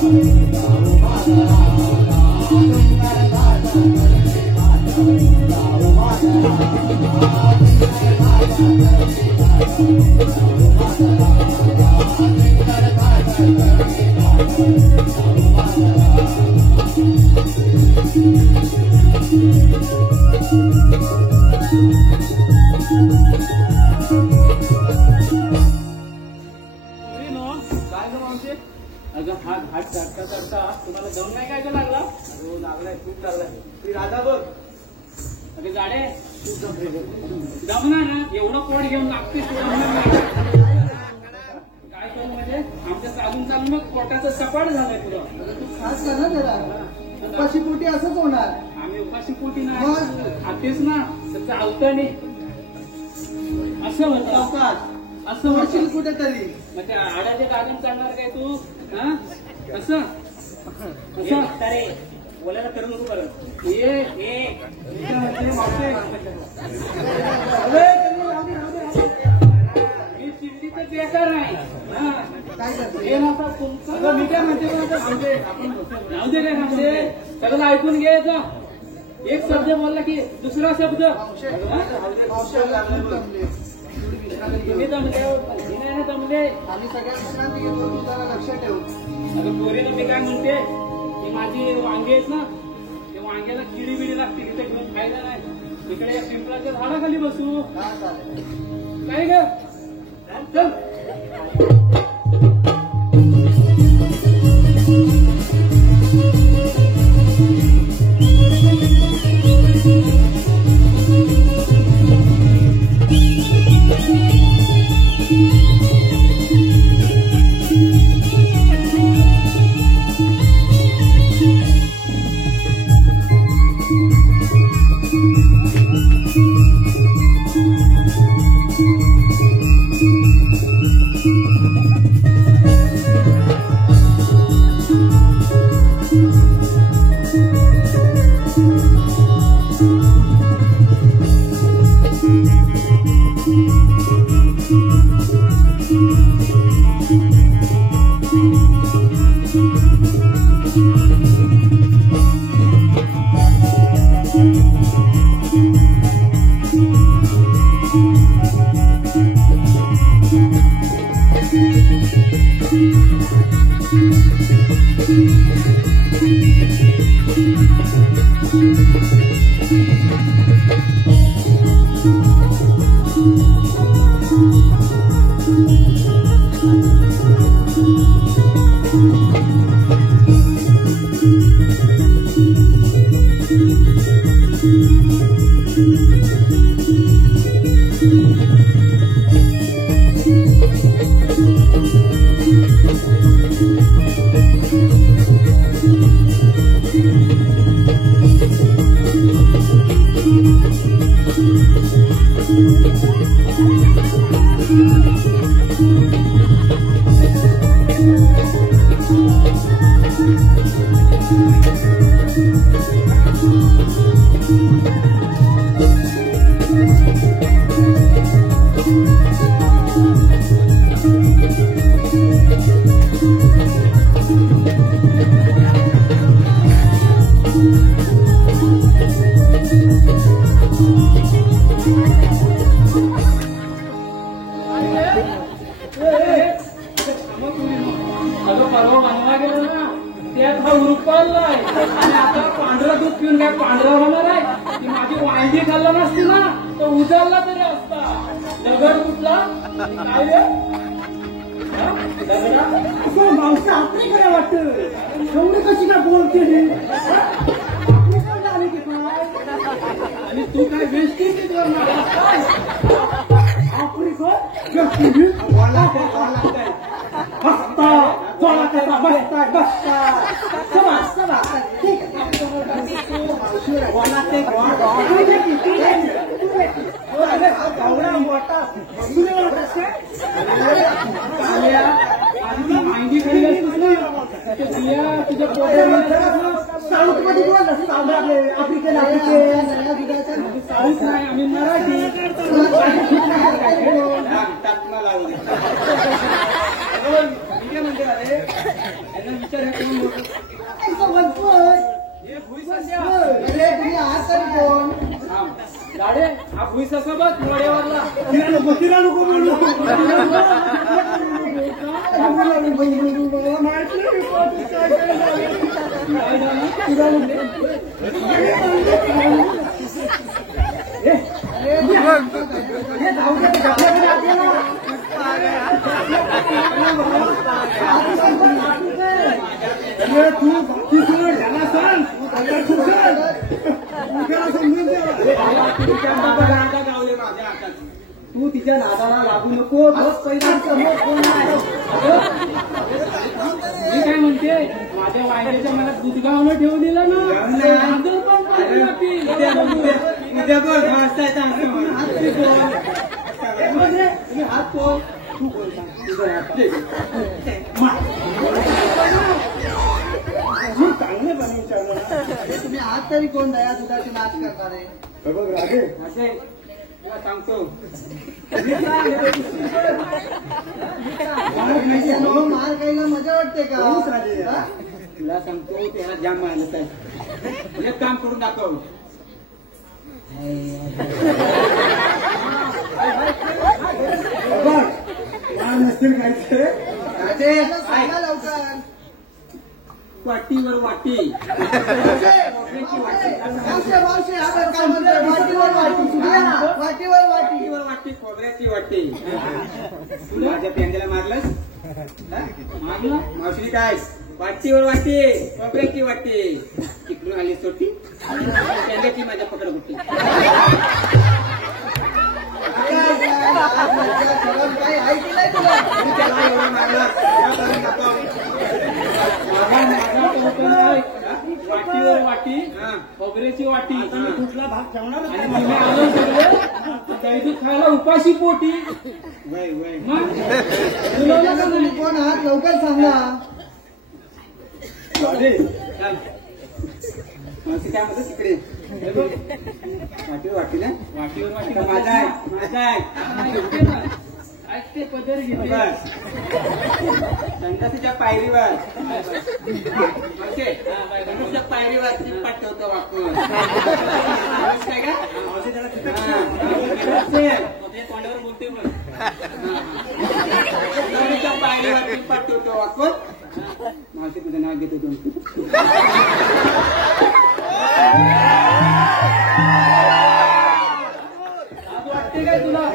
जाऊ बाजाराला शृंगार साज करुणी थाट जाऊ बाजाराला Thank you. तुम्हाला दम नाही काय लागला? हो लागलाय, खूप लागलाय. ती राधा बघ. अरे गाडे दमना ना, एवढं पोट घेऊन लागतेस काय करू म्हणजे आमच्या चालून चालून मग पोटाचं सपाट झालंय पुरं. तू खास कर ना जरा, उपाशी पोटी असंच होणार. आम्ही उपाशी पोटी नाही खातेच ना, तर चालतं नाही असं म्हणतात. असं होशील म्हणतात कुठेतरी. मग त्या आड्याचे गाजन चालणार काय तू? हा असं असं अरे बोलायला करू नको परत. ये मी चिठ्ठी तर बेकार नाही. काय करते? हे नका तुमचं मी काय म्हणते जाऊ दे काय म्हणते सगळं ऐकून घ्यायचं. एक शब्द बोलला की दुसरा शब्द तुम्ही जमले नाही जमले. आम्ही सगळ्या विश्रांती घेतो, तू जरा लक्षात ठेव. अगं पोरीला मी काय म्हणते की माझी वांगी आहेत ना, ते वांग्याला किडी बिडी लागते, तिथे घेऊन फायदा नाही. इकडे या पिंपळाच्या झाडाखाली बसू हा चालेल. काय ग चल. अगं परवा बनवा गेला ना, त्यात हा उरपाललाय आणि आता पांढरा दूध पिऊन काय पांढरा होणार आहे? ती माझी वांगी खाल्ला नसती ना तर उजाडला तरी असता. दगड कुठला काय रे? दगडा असं मावशी आपली काय वाटतं? एवढी कशी काय बोलते हे? आपली काय झाली की काय? आणि तू काय वेस्टीज करणार? आपली काय? बसता, जोरात त्याचा बसता, बसता. सवास, सवास. ठीक आहे. बोला ते गोड. तू देखील, तू देखील, तू देखील. अरे, हा गावडा मोठा. तुला वाटत काय? आधी ती वांगी खाल्ली असतीस ना, ते बिया तुझ्या पोटात साऊथमध्ये बोल ना, साऊथमध्ये, आफ्रिकेला, साऊथ नाही, आम्ही मराठी. मी काय म्हणते अरे यांना विचार हे करून बोलतो. हे भुई सस्या. तुम्ही आहात तरी कोण? गाडे हा भुईस असं बघ मोड्यावरला. तिला नको बोलू. तू तिच्या नादाला लागू नको. बस पहिला समोर कोण आहे? मी काय म्हणते माझ्या वायद्याच्या मला दुधगावनं ठेवून दिलं ना. आंधळ पण पाणी लागतील. उद्या बघ वाजतायचा हात कोण तू कोण चांगलेपणे विचारलं ना. तुम्ही हात तरी कोण दया दुधाची नाच करणार आहे? हे बघ राजे, असे तुला सांगतो मार खायला मजा वाटते का? कोणच राजे? हा? तुला सांगतो त्याला जाम मारलं तर एक काम करून दाखव. बघ, मला नसतील खायचे. राजे सांगा लवकर. वाटीवर वाटी. वाटीवर वाटी खोबऱ्याची वाटी. माझ्या पेंड्याला मारलंस? मारलं मावशी काय? वाटीवर वाटी खोबऱ्याची वाटी. तिकडून आली सोटी पेंड्याची माझ्या पकड गुट्टी. काही ऐकलं नाही तुला. त्याला एवढं मारलं वाटीवर वाटी खोबऱ्याची वाटी कुठला भाग ठेवणार आणि तुम्ही आलो सगळे दैदूत खायला उपाशी पोटी. वय वय मग तुला का नाही? कोण आहात लवकर सांगा. राजे, मावशी काय म्हणतो तिकडे वाटीवर वाटी ना. वाटीवर वाटी माझा आहे माझा आहे. ऐकते पदर घेते. संडासीच्या पायरीवर संडासीच्या पायरीवर चिप्पाट ठेवतो वाकून. काय का तोंडावर बोलते पण संडासीच्या पायरीवर चिप्पाट ठेवतो वाकून. मावशी तुझं नाव घेतो दोन. वाटते काय तुला?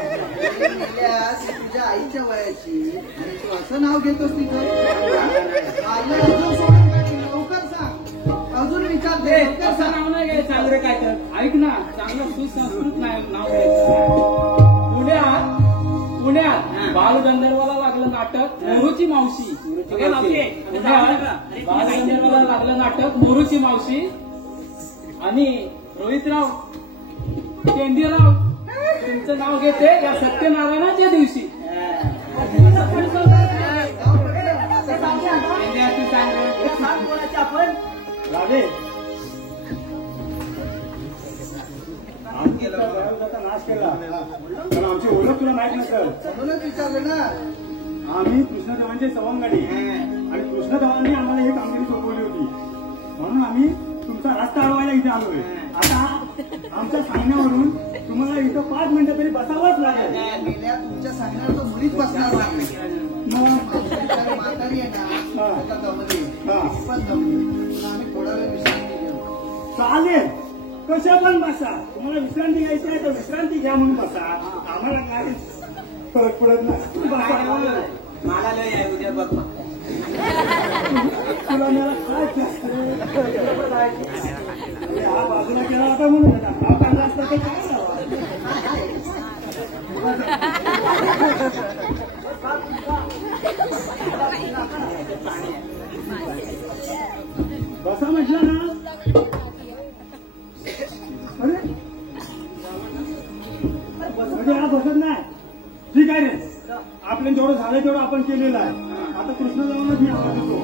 तुझ्या आईच्या वयाची आणि तू असं नाव घेतोस तिथं. अजून सोडून काढ. लवकर सांग. अजून विचार दे. असं नाव नाही घ्यायचं. चांगलं काय तर ऐक ना, चांगलं सुसंस्कृत नाव घ्यायचं. पुण्यात बालगंधर्वाला लागलं नाटक मोरूची मावशी. बालगंधर्वाला लागलं नाटक मोरूची मावशी आणि रोहितराव केंद्रीराव तुमचं नाव घेते या सत्यनारायणाच्या दिवशी. आपण राजे, आमच्या बळाचा नाश केला पण आमची ओळख तुला माहित नसेल. म्हणूनच विचारलं ना. आम्ही कृष्णदेवांचे सवंगडी आणि कृष्णदेवांनी आम्हाला ही कामगिरी सोपवली होती म्हणून आम्ही तुमचा रस्ता अडवायला इथे आलोय. आता आमच्या सांगण्यावरून तुम्हाला इथं 5 मिनिटं तरी बसावंच लागेल. गेल्या तुमच्या सांगण्यावर तो मुलीच बसणार नाही. मग म्हातारी आहे ना त्याला दमली. पण दमली. आम्ही थोडा वेळ विश्रांती घेऊ. चालेल, कशा पण बसा. तुम्हाला विश्रांती घ्यायची आहे तर विश्रांती घ्या म्हणून बसा. आम्हाला काय फरक पडत नाही. बसा. मला लय आहे उद्या बघ. तुला मला काय हा बाजूला केला होता म्हणून हा काढला असता तर काय करावं? बसा म्हटलं ना. अरे म्हणजे हा बसत नाही. ठीक आहे रे, आपलं जेवढं झालं तेवढं आपण केलेलं आहे. आता कृष्णदेवांनाच मी आवाज देतो.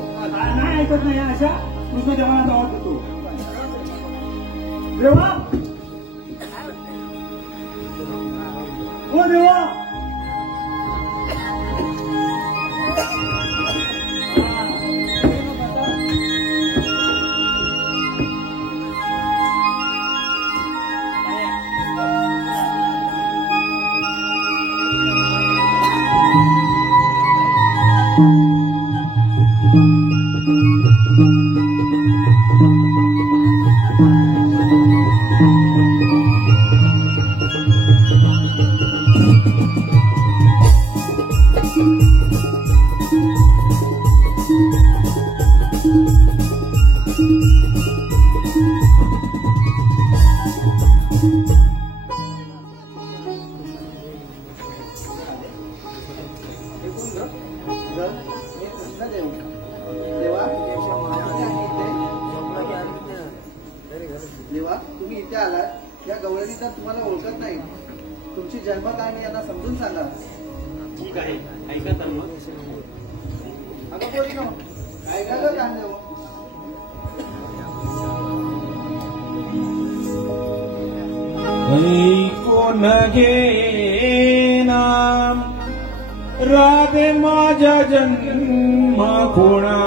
नाही ऐकत नाही अशा कृष्णदेवांनाच आवाज देतो. देवा, ओ देवा, इथे आलाय? या गवळणी तर तुम्हाला ओळखत नाही. तुमची जन्मकहाणी यांना समजून सांगा. ठीक आहे, ऐका तर मग. अगं पोरीनो, ऐका गं कांदे. ऐकून घेना राधे माझ्या जन्म खुणा.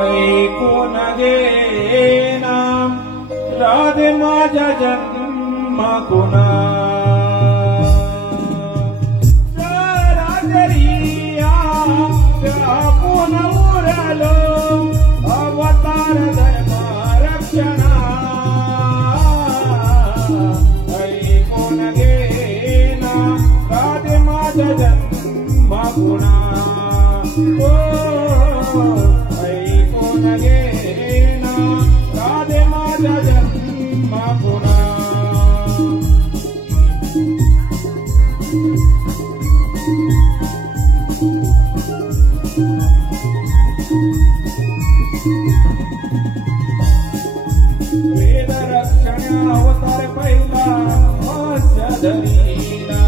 ऐकून घेना राधे माझ्या जन्म खुणा. राजरिया व्यापून उरलो अवतार धर्म रक्षणा. ऐकून घेना राधे माझ्या जन्म खुणा. ऐकून घेना राधे माझ्या जन्म खुणा. वेद रक्षण अवतार पहिला मत्स्य धरीला.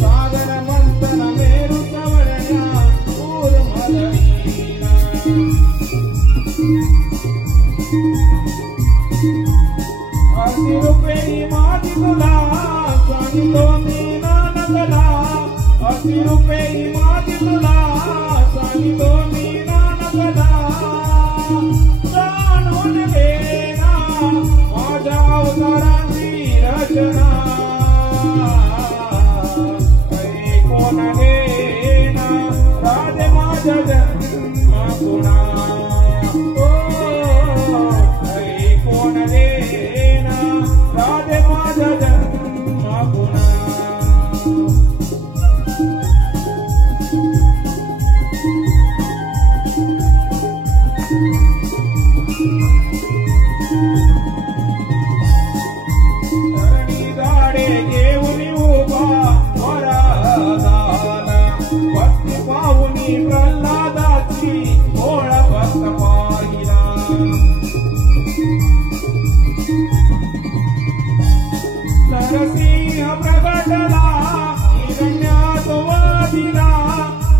सागर मंथन मेरू सवरण्या कूर्म धरीला. अतिरूपे माती तुला सांगितो मी नानकला. अतिरूपे माती तुला सांगितो मी नानकला. जाणून घेना माझ्या अवतारांची रचना. ऐकून घेना राधे माझ्या जन्म खुणा. ऐकून घेना राधे माझ्या जन्म खुणा. धरणी गाडे घेऊन उभा वराला. भक्ती पाहुनी प्रल्हादाची ओळ भक्त पाहिला. नरसिंह प्रगटला हिरण्यात वादिला.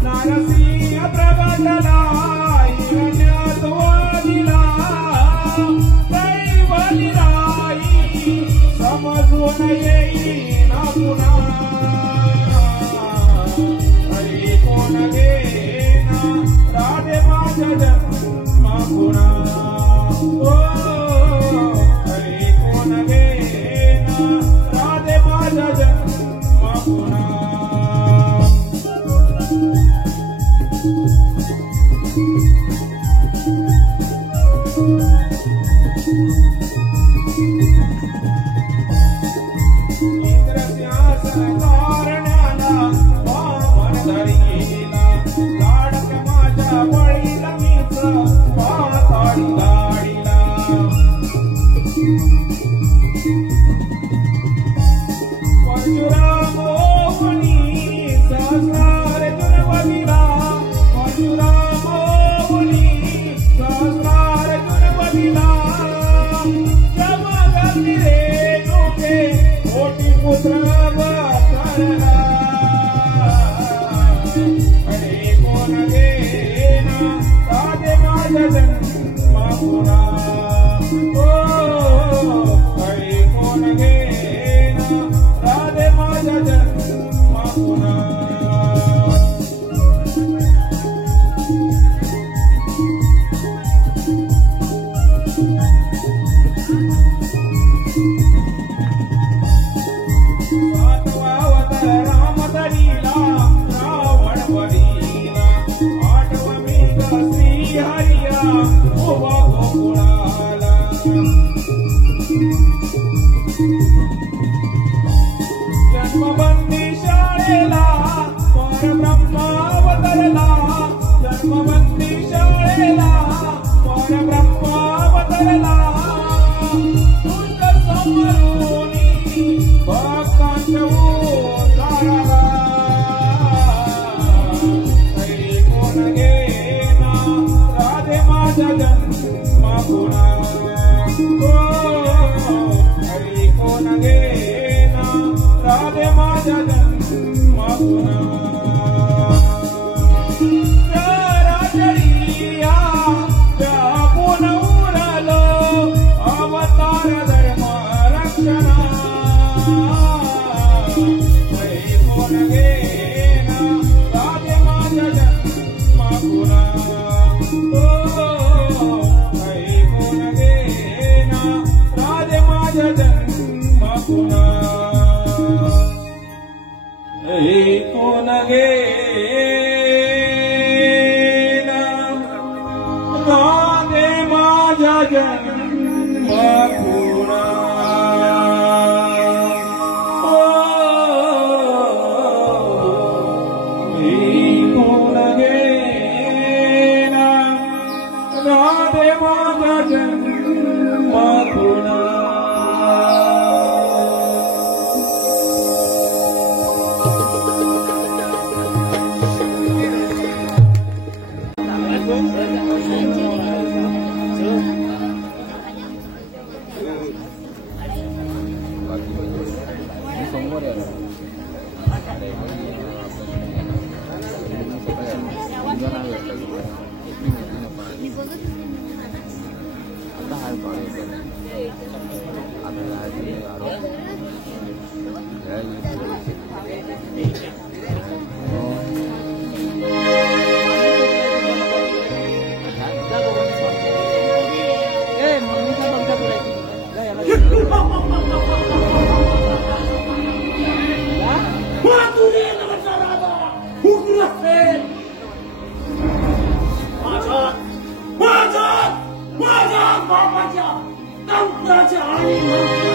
नरसिंह प्रगटला हिरण्यात वादिला. दैवलिराई समजून येईना पुन्हा. ऐकून घेना राधे माझ्या जन्म खुणा. ऐकून घेना राधे माझ्या जन्म खुणा. इंद्रसिंहासन तारण्याला वामन धरीला. लाडक माझ्या बळीला मीच पाताळी गाडीला. परशुराम ओवणी सहस्रार गुणवदिला. परशुराम ओवणी सहस्रार गुणवदिला. जमदग्नी रेणुके कोटी पुत्र करला. ऐकून घेना राधे माझ्या जन्म खुणा. ऐकून घेना राधे माझ्या जन्म खुणा. सातवावत राम धरीला रावण बळीला. आठवमीत श्री हरिया उभा गोकुळाला. जन्मबंदी शाळेला परब्रह्म अवतरला. जन्मबंदी शाळेला परब्रह्म अवतरला. दुष्ट समरूनी भक्तांच्या उद्धाराला. ऐकून घेना राधे माझ्या जन्म जन्म पुरा विकून गेला राधे माझा जन्म पुरा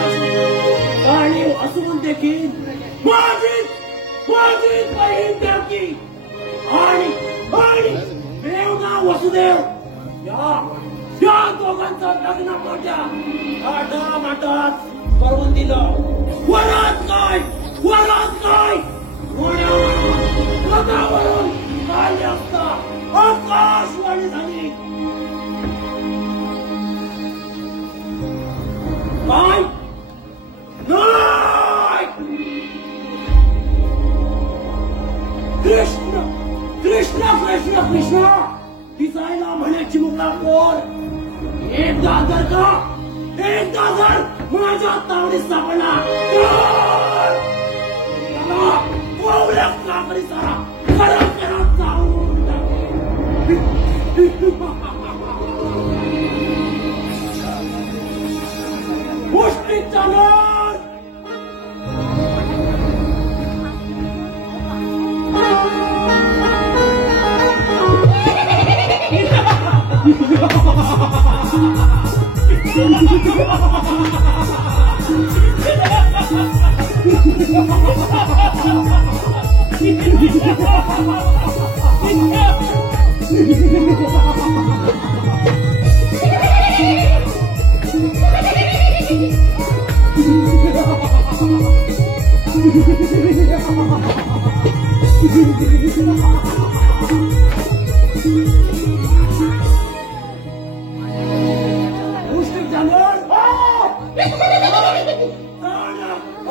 आणि असून देखील माझीच बहीण देवकी आणि देवना वसुदेव या दोघांचं लग्न मोठ्या थाटामाटात करून दिलं. वरात काय रथावरून काढले असता आकाशवाणी झाली. काय नाही कृष्ण दिसायला म्हणे चिमुकला पोर एकदा जर माझ्या तावडीत सापडला त्याला कोवळ्या काकडी सारा कडक चावून टाकेल. गोष्टी चालणार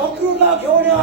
अक्रूरला घेऊन या.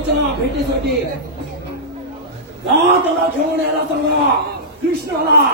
कृष्णाच्या भेटीसाठी जा, त्याला घेऊन यायला सांगा कृष्णाला.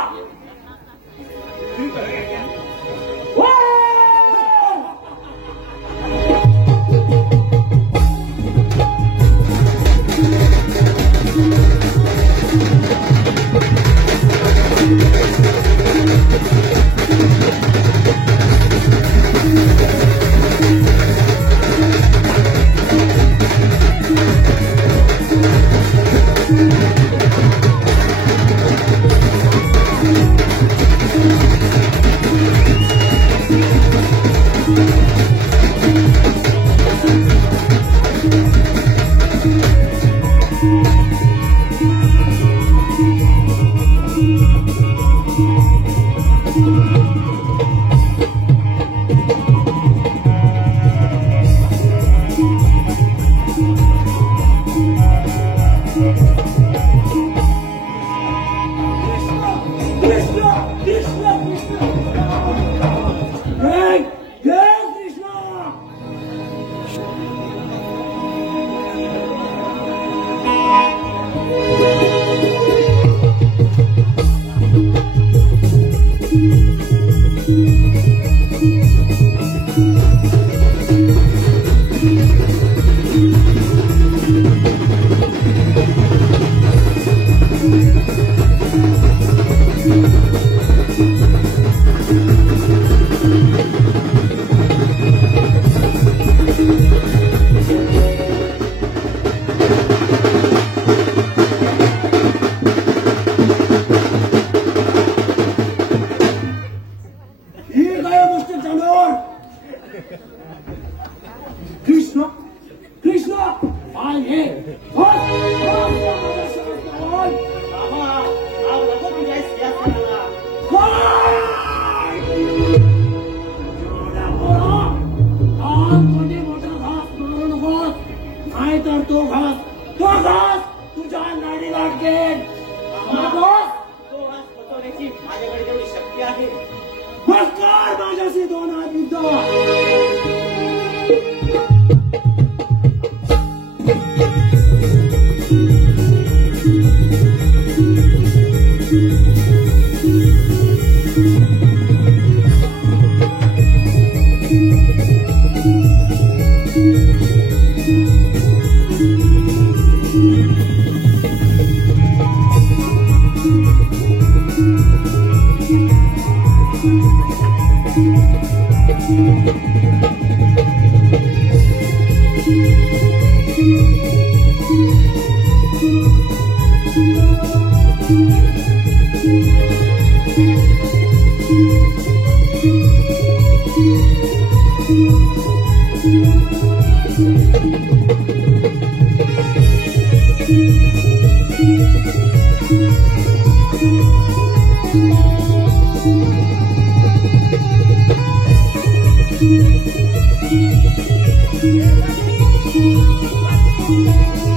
कृष्ण कृष्ण काय हे नाही तर तो घास तुझ्या नाडी लागेल. तो घास पचवण्याची माझ्याकडे जेवढी शक्ती आहे बसकार माझ्याशी दोन हात युद्ध. Thank you.